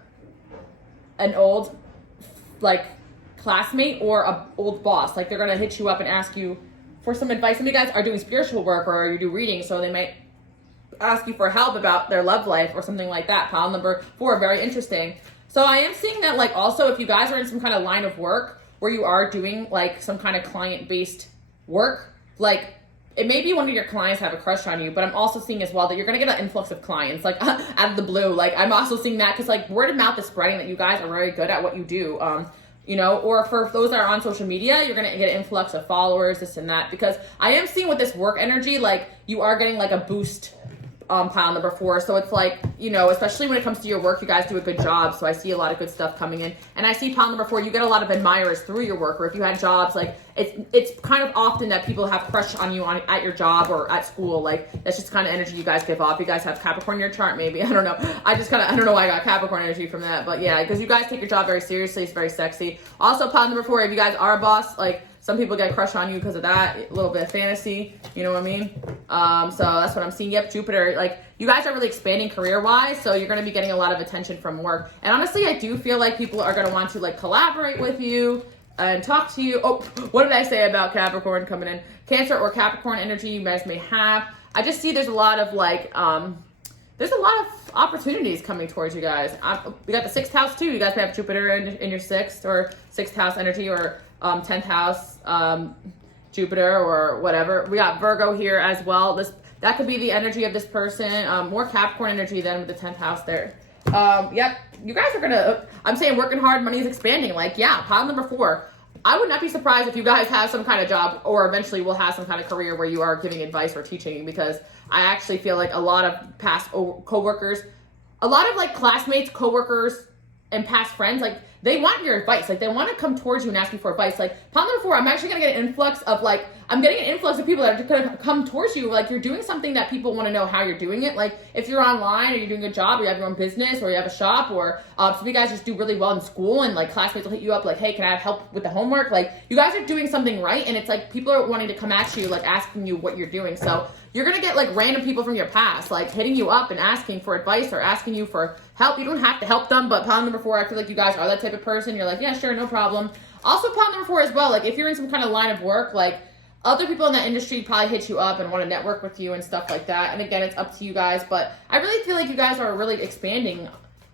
an old, like, classmate or a old boss. Like they're gonna hit you up and ask you for some advice. Some of you guys are doing spiritual work or you do readings, so they might ask you for help about their love life or something like that. Pile number 4, very interesting. So I am seeing that, like, also if you guys are in some kind of line of work where you are doing like some kind of client-based work, like it may be one of your clients have a crush on you, but I'm also seeing as well that you're going to get an influx of clients, like out of the blue. Like I'm also seeing that because like word of mouth is spreading that you guys are very good at what you do. You know, or for those that are on social media, you're going to get an influx of followers, this and that, because I am seeing with this work energy, like you are getting like a boost, pile number 4. So it's like, you know, especially when it comes to your work, you guys do a good job. So I see a lot of good stuff coming in, and I see pile number 4, you get a lot of admirers through your work, or if you had jobs, like it's kind of often that people have crush on you at your job or at school. Like that's just kind of energy you guys give off. You guys have Capricorn in your chart, maybe. I don't know. I don't know why I got Capricorn energy from that, but yeah, because you guys take your job very seriously. It's very sexy. Also, pile number 4, if you guys are a boss, like some people get a crush on you because of that, a little bit of fantasy, you know what I mean? So that's what I'm seeing. Yep, Jupiter, like you guys are really expanding career-wise, so you're going to be getting a lot of attention from work. And honestly, I do feel like people are going to want to like collaborate with you and talk to you. Oh, what did I say about Capricorn coming in? Cancer or Capricorn energy you guys may have. I just see there's a lot of like, there's a lot of opportunities coming towards you guys. We got the 6th house too. You guys may have Jupiter in your 6th or 6th house energy, or 10th house Jupiter or whatever. We got Virgo here as well. That could be the energy of this person. More Capricorn energy than with the 10th house there. Yep, you guys are gonna, I'm saying working hard, money is expanding. Like, yeah, pile number 4. I would not be surprised if you guys have some kind of job or eventually will have some kind of career where you are giving advice or teaching, because I actually feel like a lot of past coworkers, a lot of like classmates, coworkers, and past friends, like they want your advice. Like they want to come towards you and ask you for advice. Like pile number 4, I'm actually going to get an influx of like, I'm getting an influx of people that are going to come towards you. Like you're doing something that people want to know how you're doing it. Like if you're online or you're doing a job or you have your own business or you have a shop, or some of you guys just do really well in school and like classmates will hit you up like, hey, can I have help with the homework? Like you guys are doing something right. And it's like people are wanting to come at you, like asking you what you're doing. So you're going to get like random people from your past, like hitting you up and asking for advice or asking you for help. You don't have to help them, but pile number 4, I feel like you guys are that type of person. You're like, yeah, sure, no problem. Also pile number 4 as well, like if you're in some kind of line of work, like other people in that industry probably hit you up and want to network with you and stuff like that. And again, it's up to you guys, but I really feel like you guys are really expanding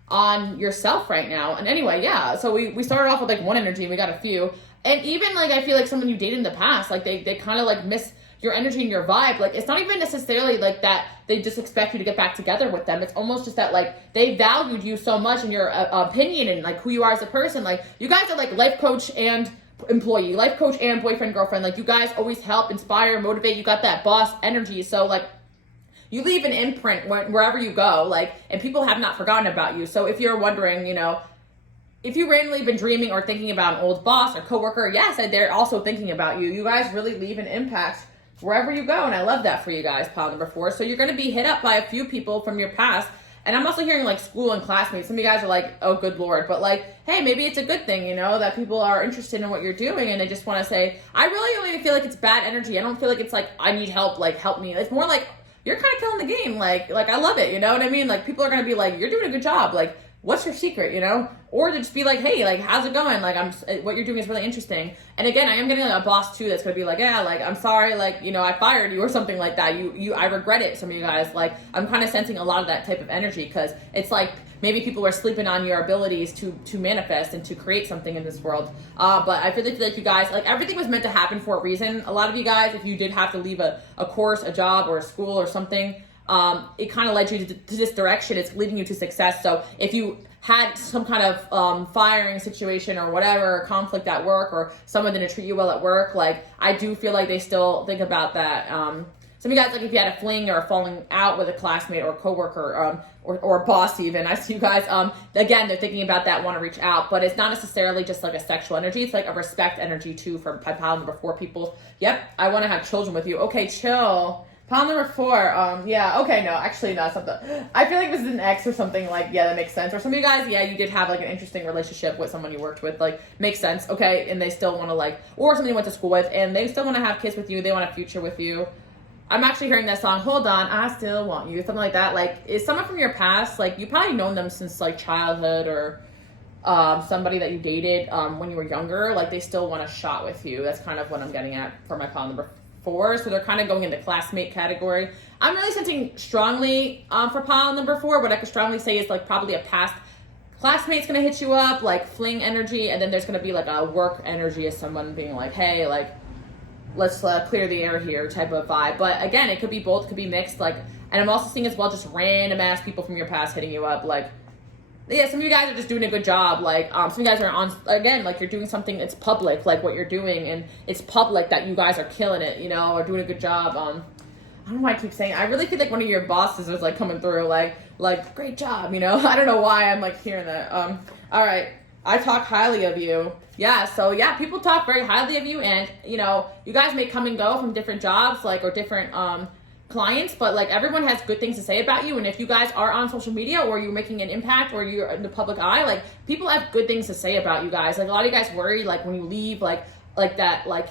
on yourself right now. And anyway, yeah, so we started off with like 1 energy and we got a few. And even like I feel like someone you dated in the past, like they kind of like miss your energy and your vibe. Like it's not even necessarily like that they just expect you to get back together with them. It's almost just that like they valued you so much and your opinion and like who you are as a person. Like you guys are like life coach and employee, life coach and boyfriend, girlfriend. Like you guys always help, inspire, motivate. You got that boss energy. So like you leave an imprint wherever you go, like, and people have not forgotten about you. So if you're wondering, you know, if you randomly been dreaming or thinking about an old boss or coworker, yes, they're also thinking about you. You guys really leave an impact wherever you go, and I love that for you guys, pile number 4. So you're going to be hit up by a few people from your past, and I'm also hearing like school and classmates. Some of you guys are like, oh, good Lord, but like, hey, maybe it's a good thing, you know, that people are interested in what you're doing, and they just want to say, I really don't even feel like it's bad energy. I don't feel like it's like, I need help, like, help me. It's more like, you're kind of killing the game, like I love it, you know what I mean? Like, people are going to be like, you're doing a good job, like, what's your secret, you know? Or to just be like, hey, like, how's it going? Like, what you're doing is really interesting. And again, I am getting like a boss too that's gonna be like, yeah, like, I'm sorry, like, you know, I fired you or something like that. I regret it. Some of you guys, like, I'm kind of sensing a lot of that type of energy, because it's like maybe people are sleeping on your abilities to manifest and to create something in this world. But I feel like you guys, like, everything was meant to happen for a reason. A lot of you guys, if you did have to leave a course, a job, or a school or something, it kind of led you to this direction. It's leading you to success. So if you had some kind of firing situation or whatever, or conflict at work, or someone didn't treat you well at work, like, I do feel like they still think about that. Some of you guys, like, if you had a fling or a falling out with a classmate or a coworker, or a boss even, I see you guys, again, they're thinking about that, want to reach out, but it's not necessarily just like a sexual energy. It's like a respect energy too for pile number 4 people. Yep, I want to have children with you. Okay, chill. Pile number 4, yeah, okay, no, actually, no, something. I feel like this is an ex or something, like, yeah, that makes sense. Or some of you guys, yeah, you did have, like, an interesting relationship with someone you worked with, like, makes sense, okay, and they still want to, like, or somebody you went to school with, and they still want to have kids with you, they want a future with you. I'm actually hearing that song, Hold On, I Still Want You, something like that. Like, is someone from your past, like, you probably known them since, like, childhood, or somebody that you dated when you were younger, like they still want a shot with you. That's kind of what I'm getting at for my pile number 4. So they're kind of going into classmate category. I'm really sensing strongly for pile number 4. What I could strongly say is like probably a past classmate's gonna hit you up, like fling energy, and then there's gonna be like a work energy of someone being like, hey, like let's clear the air here type of vibe. But again, it could be both, could be mixed. Like, and I'm also seeing as well just random ass people from your past hitting you up. Like, yeah, some of you guys are just doing a good job. Like, some of you guys are on, again, like you're doing something that's public, like what you're doing, and it's public that you guys are killing it, you know, or doing a good job. I don't know why I keep saying, I really feel like one of your bosses is like coming through, like great job, you know. I don't know why I'm like hearing that. All right, I talk highly of you. Yeah, so yeah, people talk very highly of you, and you know, you guys may come and go from different jobs, like, or different clients, but like everyone has good things to say about you. And if you guys are on social media, or you're making an impact, or you're in the public eye, like people have good things to say about you guys. Like a lot of you guys worry, like when you leave, like that, like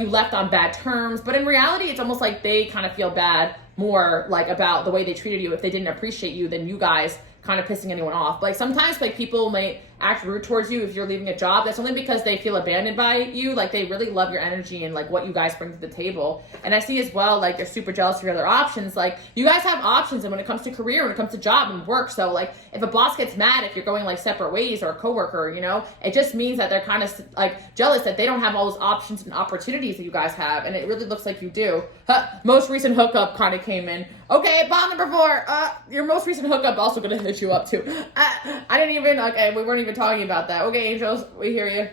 you left on bad terms. But in reality, it's almost like they kind of feel bad more like about the way they treated you if they didn't appreciate you than you guys kind of pissing anyone off. Like sometimes like people may act rude towards you if you're leaving a job. That's only because they feel abandoned by you. Like they really love your energy and like what you guys bring to the table. And I see as well, like they're super jealous of your other options. Like you guys have options, and when it comes to career, when it comes to job and work. So like if a boss gets mad if you're going like separate ways, or a coworker, you know, it just means that they're kind of like jealous that they don't have all those options and opportunities that you guys have. And it really looks like you do. Most recent hookup kind of came in. Okay, bomb number 4. Your most recent hookup also gonna hit you up too. I didn't even, okay, we weren't even talking about that. Okay, angels, we hear you.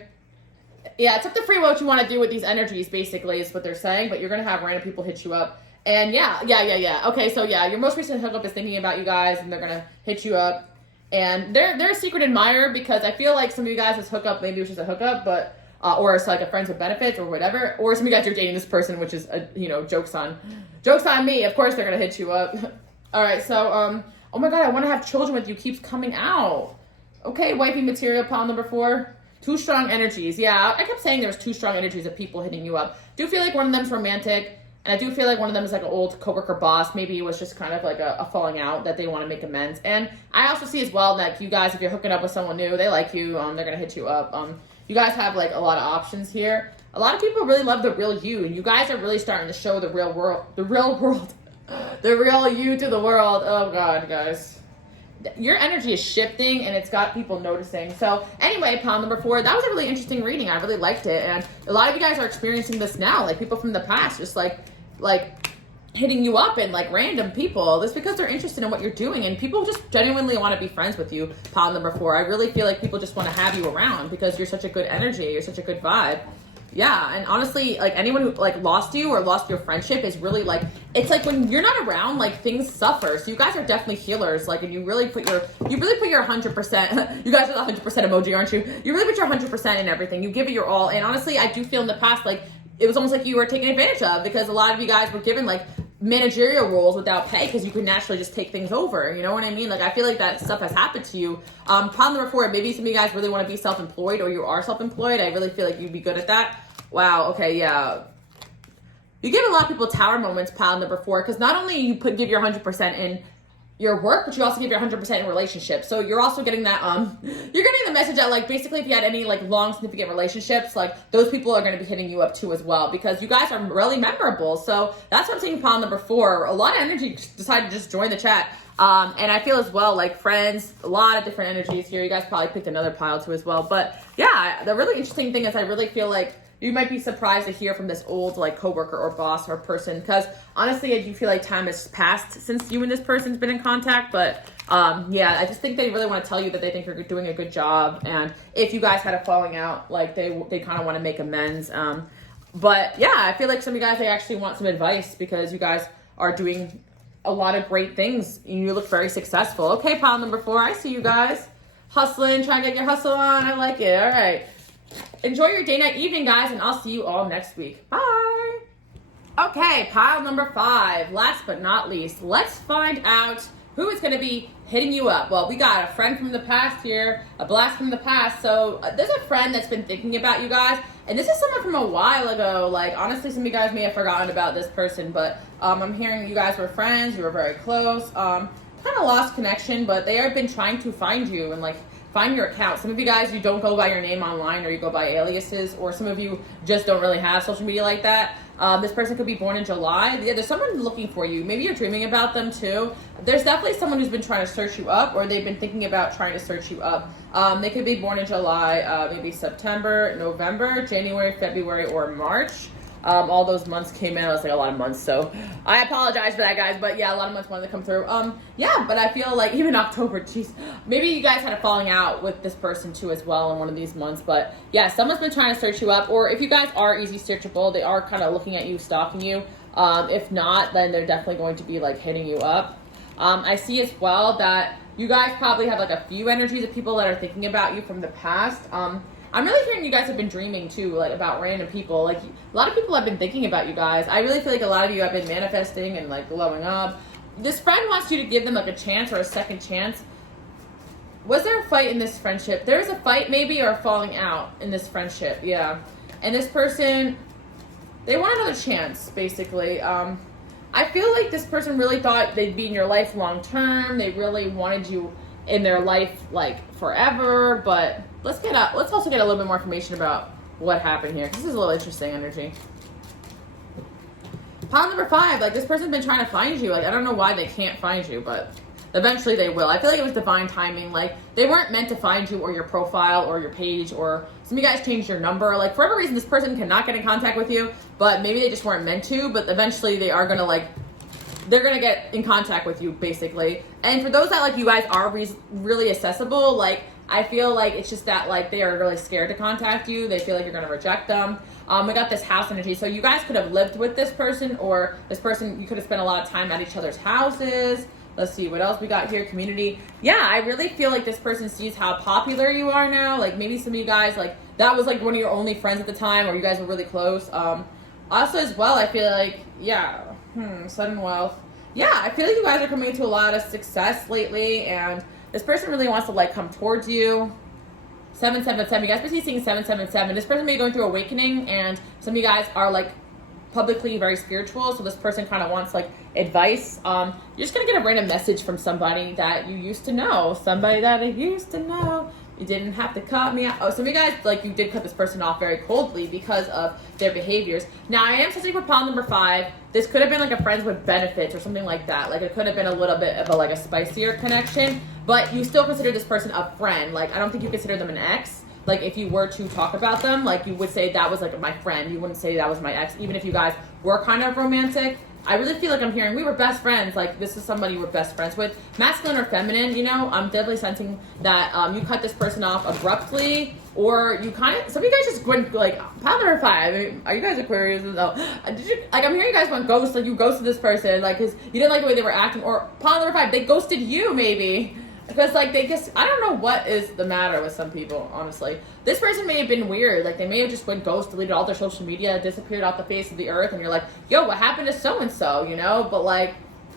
Yeah, it's up to free will what you want to do with these energies, basically, is what they're saying, but you're gonna have random people hit you up. And yeah. Okay, so yeah, your most recent hookup is thinking about you guys, and they're gonna hit you up. And they're a secret admirer, because I feel like some of you guys' hookup maybe was just a hookup, but or it's like a friends with benefits or whatever, or some of you guys are dating this person, which is you know, jokes on me. Of course they're gonna hit you up. All right, so oh my god, I want to have children with you keeps coming out. Okay, wifey material, pile number 4. 2 strong energies. Yeah, I kept saying there was 2 strong energies of people hitting you up. Do feel like one of them's romantic, and I do feel like one of them is like an old coworker boss. Maybe it was just kind of like a falling out that they want to make amends. And I also see as well that you guys, if you're hooking up with someone new, they like you, they're gonna hit you up. You guys have like a lot of options here. A lot of people really love the real you, and you guys are really starting to show the real world, the real you to the world. Oh god, guys. Your energy is shifting, and it's got people noticing. So anyway, pile number 4, that was a really interesting reading. I really liked it, and a lot of you guys are experiencing this now, like people from the past just like hitting you up, and like random people. That's because they're interested in what you're doing, and people just genuinely want to be friends with you. Pile number 4, I really feel like people just want to have you around because you're such a good energy, you're such a good vibe. Yeah, and honestly, like anyone who like lost you or lost your friendship is really like, it's like when you're not around, like things suffer. So you guys are definitely healers, like, and you really put your 100%. You guys are the 100% emoji, aren't you? You really put your 100% in everything. You give it your all. And honestly, I do feel in the past like it was almost like you were taken advantage of, because a lot of you guys were given like managerial roles without pay because you could naturally just take things over. You know what I mean? Like I feel like that stuff has happened to you. Problem number 4, maybe some of you guys really want to be self-employed, or you are self-employed. I really feel like you'd be good at that. Wow. Okay. Yeah. You give a lot of people tower moments, pile number 4, because not only you give your 100% in your work, but you also give your 100% in relationships. So you're also getting that, you're getting the message that like, basically if you had any like long significant relationships, like those people are going to be hitting you up too as well, because you guys are really memorable. So that's what I'm saying, pile number 4. A lot of energy decided to just join the chat. And I feel as well, like friends, a lot of different energies here. You guys probably picked another pile too as well. But yeah, the really interesting thing is I really feel like you might be surprised to hear from this old like coworker or boss or person, because honestly, I do feel like time has passed since you and this person's been in contact. But yeah, I just think they really want to tell you that they think you're doing a good job, and if you guys had a falling out, like they kind of want to make amends. But yeah, I feel like some of you guys, they actually want some advice, because you guys are doing a lot of great things and you look very successful. Okay, pile number 4, I see you guys hustling, trying to get your hustle on. I like it. All right. Enjoy your day, night, evening, guys, and I'll see you all next week. Bye. Okay, pile number 5. Last but not least, let's find out who is going to be hitting you up. Well, we got a friend from the past here, a blast from the past. So there's a friend that's been thinking about you guys, and this is someone from a while ago. Like, honestly, some of you guys may have forgotten about this person, but I'm hearing you guys were friends, you were very close. Kind of lost connection, but they have been trying to find you and like find your account. Some of you guys, you don't go by your name online, or you go by aliases, or some of you just don't really have social media like that. This person could be born in July. Yeah, there's someone looking for you. Maybe you're dreaming about them too. There's definitely someone who's been trying to search you up, or they've been thinking about trying to search you up. They could be born in July, maybe September, November, January, February, or March. All those months came in. It was like a lot of months, so I apologize for that, guys. But yeah, a lot of months wanted to come through. Yeah, but I feel like even October, geez, maybe you guys had a falling out with this person too as well in one of these months. But yeah, someone's been trying to search you up, or if you guys are easy searchable, they are kind of looking at you, stalking you. If not, then they're definitely going to be like hitting you up. I see as well that you guys probably have like a few energies of people that are thinking about you from the past. I'm really hearing you guys have been dreaming too, like about random people. Like a lot of people have been thinking about you guys. I really feel like a lot of you have been manifesting and like glowing up. This friend wants you to give them like a chance or a second chance. Was there a fight in this friendship? There was a fight maybe, or a falling out in this friendship, yeah. And this person, they want another chance, basically. I feel like this person really thought they'd be in your life long term. They really wanted you in their life like forever, but let's also get a little bit more information about what happened here, because this is a little interesting energy. Pile number 5, like this person's been trying to find you. Like I don't know why they can't find you, but eventually they will. I feel like it was divine timing. Like they weren't meant to find you or your profile or your page, or some of you guys changed your number. Like for whatever reason, this person cannot get in contact with you, but maybe they just weren't meant to, but eventually they are gonna they're gonna get in contact with you, basically. And for those that like you guys are really accessible, like I feel like it's just that like they are really scared to contact you. They feel like you're gonna reject them. We got this house energy, so you guys could have lived with this person, or this person, you could have spent a lot of time at each other's houses. Let's see what else we got here. Community. Yeah, I really feel like this person sees how popular you are now. Like maybe some of you guys, like that was like one of your only friends at the time, or you guys were really close. Also as well, I feel like, yeah, sudden wealth. Yeah, I feel like you guys are coming to a lot of success lately, and this person really wants to like come towards you. 777, you guys been seeing 777. This person may be going through awakening, and some of you guys are like publicly very spiritual, so this person kind of wants like advice. You're just gonna get a random message from somebody that you used to know. Somebody that I used to know. You didn't have to cut me out. Oh, some of you guys, like, you did cut this person off very coldly because of their behaviors. Now, I am sensing for pile number 5. This could have been like a friends with benefits or something like that. Like, it could have been a little bit of a spicier connection, but you still consider this person a friend. Like, I don't think you consider them an ex. Like, if you were to talk about them, like, you would say that was like my friend. You wouldn't say that was my ex, even if you guys were kind of romantic. I really feel like I'm hearing we were best friends. Like, this is somebody you were best friends with. Masculine or feminine, you know, I'm definitely sensing that you cut this person off abruptly, or you kind of, some of you guys just went, like, pile number 5. I mean, are you guys Aquarius? No. Did you, like, I'm hearing you guys went ghost, like, you ghosted this person, like, because you didn't like the way they were acting, or pile number 5, they ghosted you, maybe. Because, like, they just, I don't know what is the matter with some people, honestly. This person may have been weird. Like, they may have just went ghost, deleted all their social media, disappeared off the face of the earth, and you're like, yo, what happened to so-and-so, you know? But, like,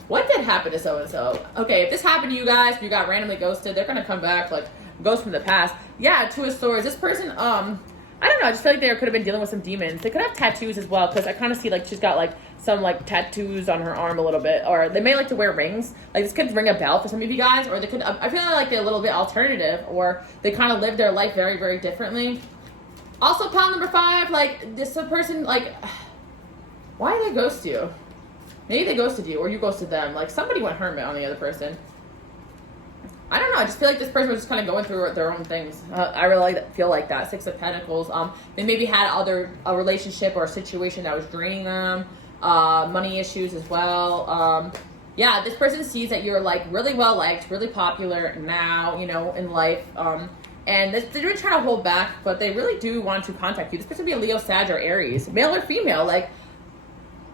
what did happen to so-and-so? Okay, if this happened to you guys, you got randomly ghosted, they're going to come back, like, ghost from the past. Yeah, 2 of Swords. This person, I don't know, I just feel like they could have been dealing with some demons. They could have tattoos as well, because I kind of see, like, she's got, like, some, like, tattoos on her arm a little bit, or they may like to wear rings. Like, this could ring a bell for some of you guys, or they could, I feel like they're a little bit alternative, or they kind of live their life very, very differently. Also, pile number 5, like, this person, like, why did they ghost you? Maybe they ghosted you, or you ghosted them. Like, somebody went hermit on the other person. I don't know, I just feel like this person was just kind of going through their own things. I really feel like that. 6 of Pentacles. They maybe had a relationship or a situation that was draining them. Money issues as well. Yeah, this person sees that you're like really well liked, really popular now, you know, in life. And they're trying to hold back, but they really do want to contact you. This person could be a Leo, Sag, or Aries, male or female. Like,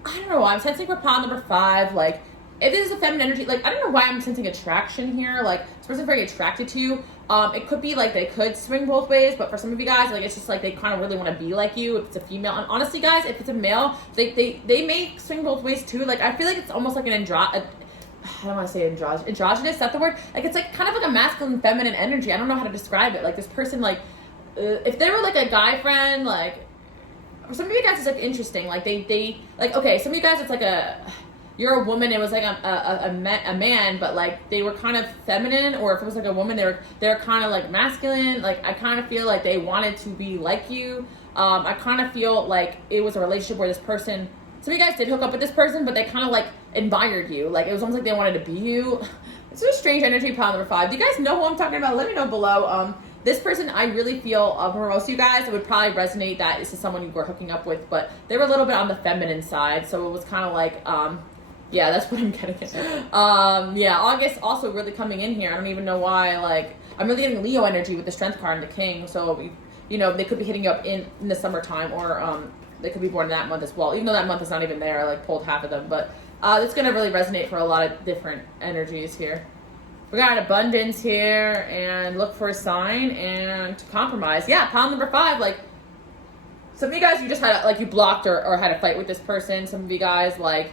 I don't know. I'm sensing for pile number 5. Like, if this is a feminine energy, like, I don't know why I'm sensing attraction here. Like, this person's very attracted to you. It could be like they could swing both ways, but for some of you guys, like, it's just like they kind of really want to be like you if it's a female. And honestly, guys, if it's a male, they may swing both ways too. Like, I feel like it's almost like an I don't want to say androgynous, is that the word? Like, it's like kind of like a masculine, feminine energy. I don't know how to describe it. Like, this person, like, if they were like a guy friend, like, for some of you guys, it's like interesting. Like, they like, okay, some of you guys, it's like you're a woman, it was like a man, but like they were kind of feminine, or if it was like a woman, they're kind of like masculine. Like I kind of feel like they wanted to be like you. I kind of feel like it was a relationship where this person, some of you guys did hook up with this person, but they kind of like admired you. Like it was almost like they wanted to be you. It's a strange energy, pile number 5. Do you guys know who I'm talking about? Let me know below. This person, I really feel, for most of you guys, it would probably resonate that this is someone you were hooking up with, but they were a little bit on the feminine side, so it was kind of like, yeah, that's what I'm getting at. Yeah, August also really coming in here. I don't even know why, like, I'm really getting Leo energy with the Strength card and the King, so, you know, they could be hitting you up in the summertime, or they could be born in that month as well, even though that month is not even there. I, like, pulled half of them, but it's going to really resonate for a lot of different energies here. We got abundance here, and look for a sign, and compromise. Yeah, pile number 5, like, some of you guys, you just had, like, you blocked or had a fight with this person. Some of you guys, like,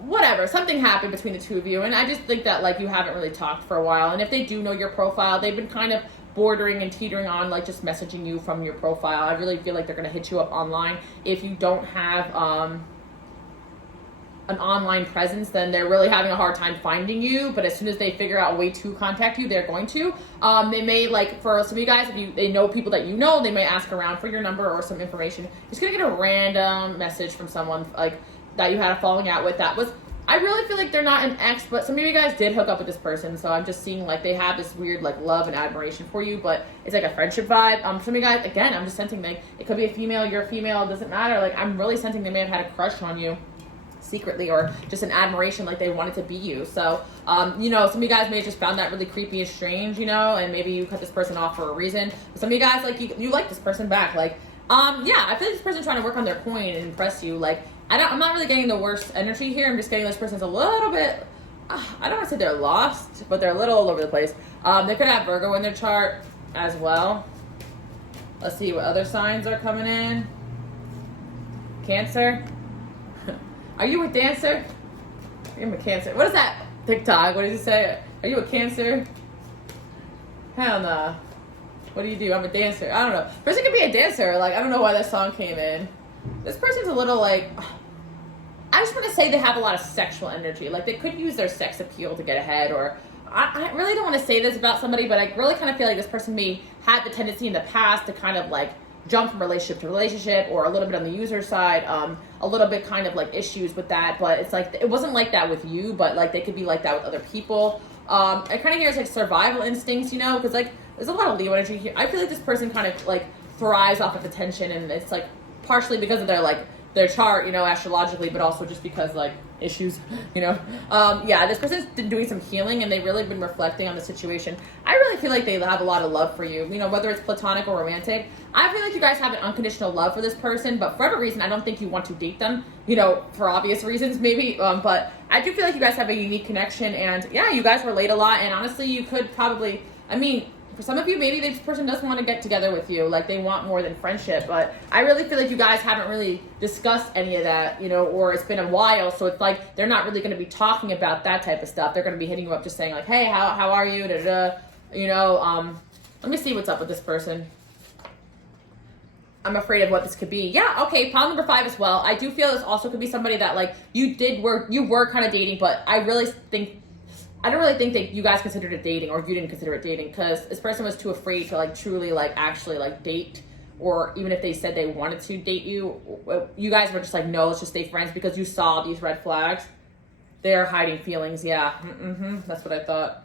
whatever, something happened between the two of you, and I just think that, like, you haven't really talked for a while, and if they do know your profile, they've been kind of bordering and teetering on, like, just messaging you from your profile. I really feel like they're going to hit you up online. If you don't have, an online presence, then they're really having a hard time finding you, but as soon as they figure out a way to contact you, they're going to. They may, like, for some of you guys, if they know people that you know, they may ask around for your number or some information. You're just gonna get a random message from someone, like, that you had a falling out with. That was, I really feel like they're not an ex, but some of you guys did hook up with this person, so I'm just seeing, like, they have this weird, like, love and admiration for you, but it's like a friendship vibe. Some of you guys, again, I'm just sensing, like, it could be a female, you're a female, it doesn't matter. Like, I'm really sensing they may have had a crush on you secretly, or just an admiration, like they wanted to be you. So you know, some of you guys may have just found that really creepy and strange, you know, and maybe you cut this person off for a reason. But some of you guys, like, you like this person back. Like yeah, I feel like this person's trying to work on their coin and impress you. Like I'm not really getting the worst energy here. I'm just getting this person's a little bit, I don't want to say they're lost, but they're a little all over the place. They could have Virgo in their chart as well. Let's see what other signs are coming in. Cancer. Are you a dancer? I'm a Cancer. What is that? TikTok. What does it say? Are you a Cancer? Hell no. What do you do? I'm a dancer. I don't know. Person could be a dancer. Like, I don't know why that song came in. This person's a little, like, I just want to say they have a lot of sexual energy. Like, they could use their sex appeal to get ahead, or I really don't want to say this about somebody, but I really kind of feel like this person may have the tendency in the past to kind of, like, jump from relationship to relationship, or a little bit on the user side, a little bit kind of like issues with that, but it's like, it wasn't like that with you, but like they could be like that with other people. I kind of hear it's like survival instincts, you know, because like there's a lot of Leo energy here. I feel like this person kind of like thrives off of attention, and it's like partially because of their like their chart, you know, astrologically, but also just because like issues, you know. Yeah, this person's been doing some healing, and they've really been reflecting on the situation. I really feel like they have a lot of love for you, you know, whether it's platonic or romantic. I feel like you guys have an unconditional love for this person, but for whatever reason, I don't think you want to date them, you know, for obvious reasons maybe, but I do feel like you guys have a unique connection, and yeah, you guys relate a lot, and honestly, you could probably, I mean, for some of you, maybe this person doesn't want to get together with you, like they want more than friendship, but I really feel like you guys haven't really discussed any of that, you know, or it's been a while, so it's like they're not really going to be talking about that type of stuff. They're going to be hitting you up just saying like, hey, how are you, you know. Let me see what's up with this person. I'm afraid of what this could be. Yeah, okay, pile number 5 as well. I do feel this also could be somebody that like you were kind of dating, but I don't really think that you guys considered it dating, or you didn't consider it dating, because this person was too afraid to like truly like actually like date, or even if they said they wanted to date you, you guys were just like, no, let's just stay friends, because you saw these red flags. They're hiding feelings. Yeah, that's what I thought.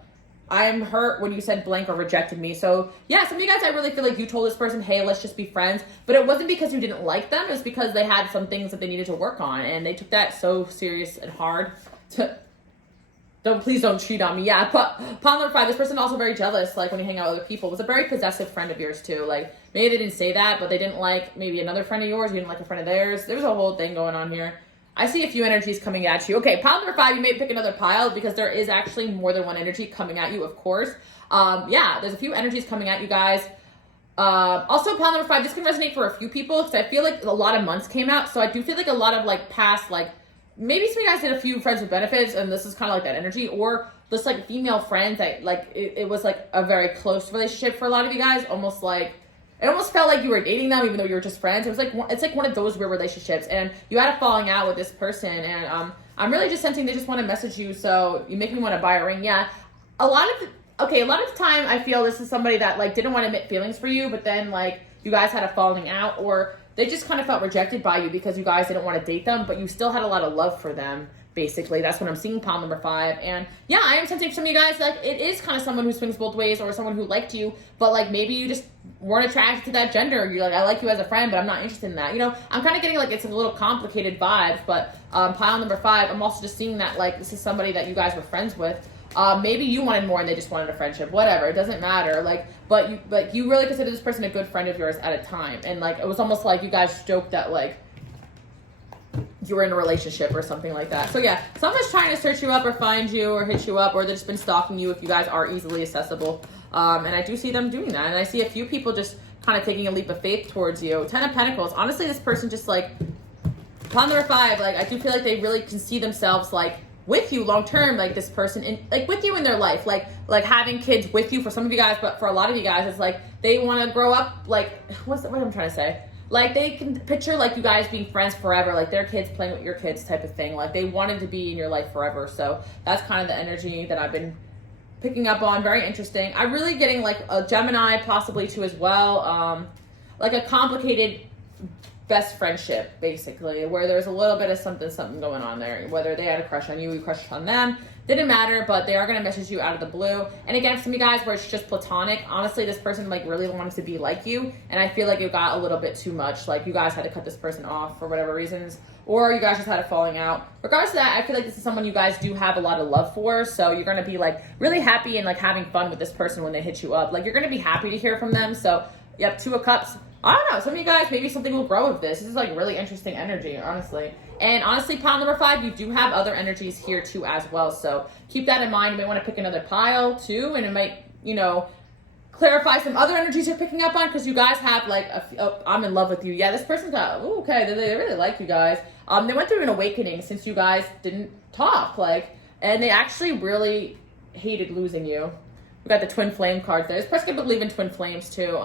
I'm hurt when you said blank or rejected me. So yeah, some of you guys, I really feel like you told this person, hey, let's just be friends, but it wasn't because you didn't like them. It was because they had some things that they needed to work on, and they took that so serious and hard to please don't cheat on me. Yeah, but pile number 5, this person also very jealous, like when you hang out with other people. Was a very possessive friend of yours too. Like maybe they didn't say that, but they didn't like maybe another friend of yours, you didn't like a friend of theirs. There's a whole thing going on here. I see a few energies coming at you. Okay, pile number 5, you may pick another pile, because there is actually more than one energy coming at you, of course. Yeah, there's a few energies coming at you guys. Also, pile number 5, this can resonate for a few people, because I feel like a lot of months came out, so I do feel like a lot of like past, like maybe some of you guys did a few friends with benefits, and this is kind of like that energy, or just like female friends that like it was like a very close relationship for a lot of you guys, almost like it almost felt like you were dating them even though you were just friends. It's like one of those weird relationships, and you had a falling out with this person, and I'm really just sensing they just want to message you, so you make me want to buy a ring. Yeah, a lot of the time I feel this is somebody that like didn't want to admit feelings for you, but then like you guys had a falling out, or they just kind of felt rejected by you because you guys didn't want to date them, but you still had a lot of love for them. Basically, that's what I'm seeing, pile number 5. And yeah, I am sensing some of you guys, like, it is kind of someone who swings both ways, or someone who liked you, but like maybe you just weren't attracted to that gender. You're like, I like you as a friend, but I'm not interested in that. You know, I'm kind of getting like it's a little complicated vibes, but pile number 5, I'm also just seeing that like this is somebody that you guys were friends with. Maybe you wanted more and they just wanted a friendship, whatever, it doesn't matter. Like, but you really consider this person a good friend of yours at a time, and like it was almost like you guys joked that like you were in a relationship or something like that. So yeah, someone's trying to search you up or find you or hit you up, or they've just been stalking you if you guys are easily accessible. And I do see them doing that, and I see a few people just kind of taking a leap of faith towards you. 10 of Pentacles. Honestly, this person just like, pile number 5, like I do feel like they really can see themselves like with you long term, like this person in like with you in their life, like having kids with you for some of you guys, but for a lot of you guys, it's like they want to grow up like what I'm trying to say. Like they can picture like you guys being friends forever, like their kids playing with your kids type of thing. Like they wanted to be in your life forever. So that's kind of the energy that I've been picking up on. Very interesting. I'm really getting like a Gemini possibly too as well. Like a complicated best friendship basically, where there's a little bit of something going on there. Whether they had a crush on you crushed on them, didn't matter, but they are going to message you out of the blue. And again, for some of you guys where it's just platonic, honestly, this person like really wanted to be like you, and I feel like it got a little bit too much. Like you guys had to cut this person off for whatever reasons, or you guys just had a falling out. Regardless of that, I feel like this is someone you guys do have a lot of love for, so you're going to be like really happy and like having fun with this person when they hit you up. Like you're going to be happy to hear from them. So yep, 2 of Cups. I don't know, some of you guys, maybe something will grow with this. This is like really interesting energy, honestly. And honestly, pile number 5, you do have other energies here too as well. So keep that in mind. You may want to pick another pile too, and it might, you know, clarify some other energies you're picking up on, because you guys have like, I'm in love with you. Yeah, this person got, ooh, okay, they really like you guys. They went through an awakening since you guys didn't talk, like, and they actually really hated losing you. We got the twin flame cards there. This person could believe in twin flames too.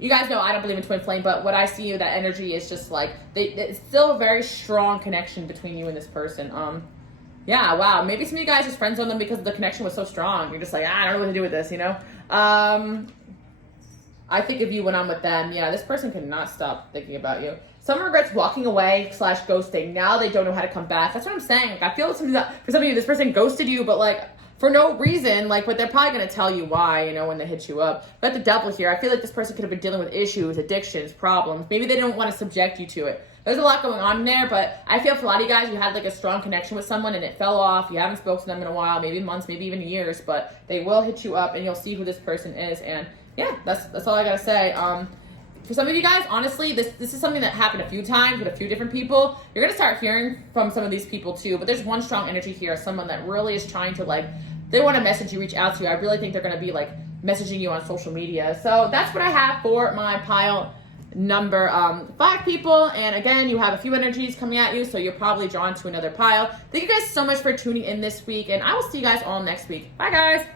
You guys know I don't believe in twin flame, but what I see, that energy is just like, it's still a very strong connection between you and this person. Yeah, wow. Maybe some of you guys just friend zone them because the connection was so strong. You're just like, I don't know what to do with this, you know? I think of you when I'm with them. Yeah, this person cannot stop thinking about you. Someone regrets walking away / ghosting. Now they don't know how to come back. That's what I'm saying. Like, I feel for some of you, this person ghosted you, but like, for no reason, like, but they're probably going to tell you why, you know, when they hit you up. But the Devil here, I feel like this person could have been dealing with issues, addictions, problems. Maybe they don't want to subject you to it. There's a lot going on there, but I feel for a lot of you guys, you had like a strong connection with someone and it fell off. You haven't spoken to them in a while, maybe months, maybe even years, but they will hit you up and you'll see who this person is. And yeah, that's all I got to say. For some of you guys, honestly, this is something that happened a few times with a few different people. You're going to start hearing from some of these people too, but there's one strong energy here, someone that really is trying to like, they want to message you, reach out to you. I really think they're going to be like messaging you on social media. So that's what I have for my pile number 5 people. And again, you have a few energies coming at you, so you're probably drawn to another pile. Thank you guys so much for tuning in this week, and I will see you guys all next week. Bye, guys.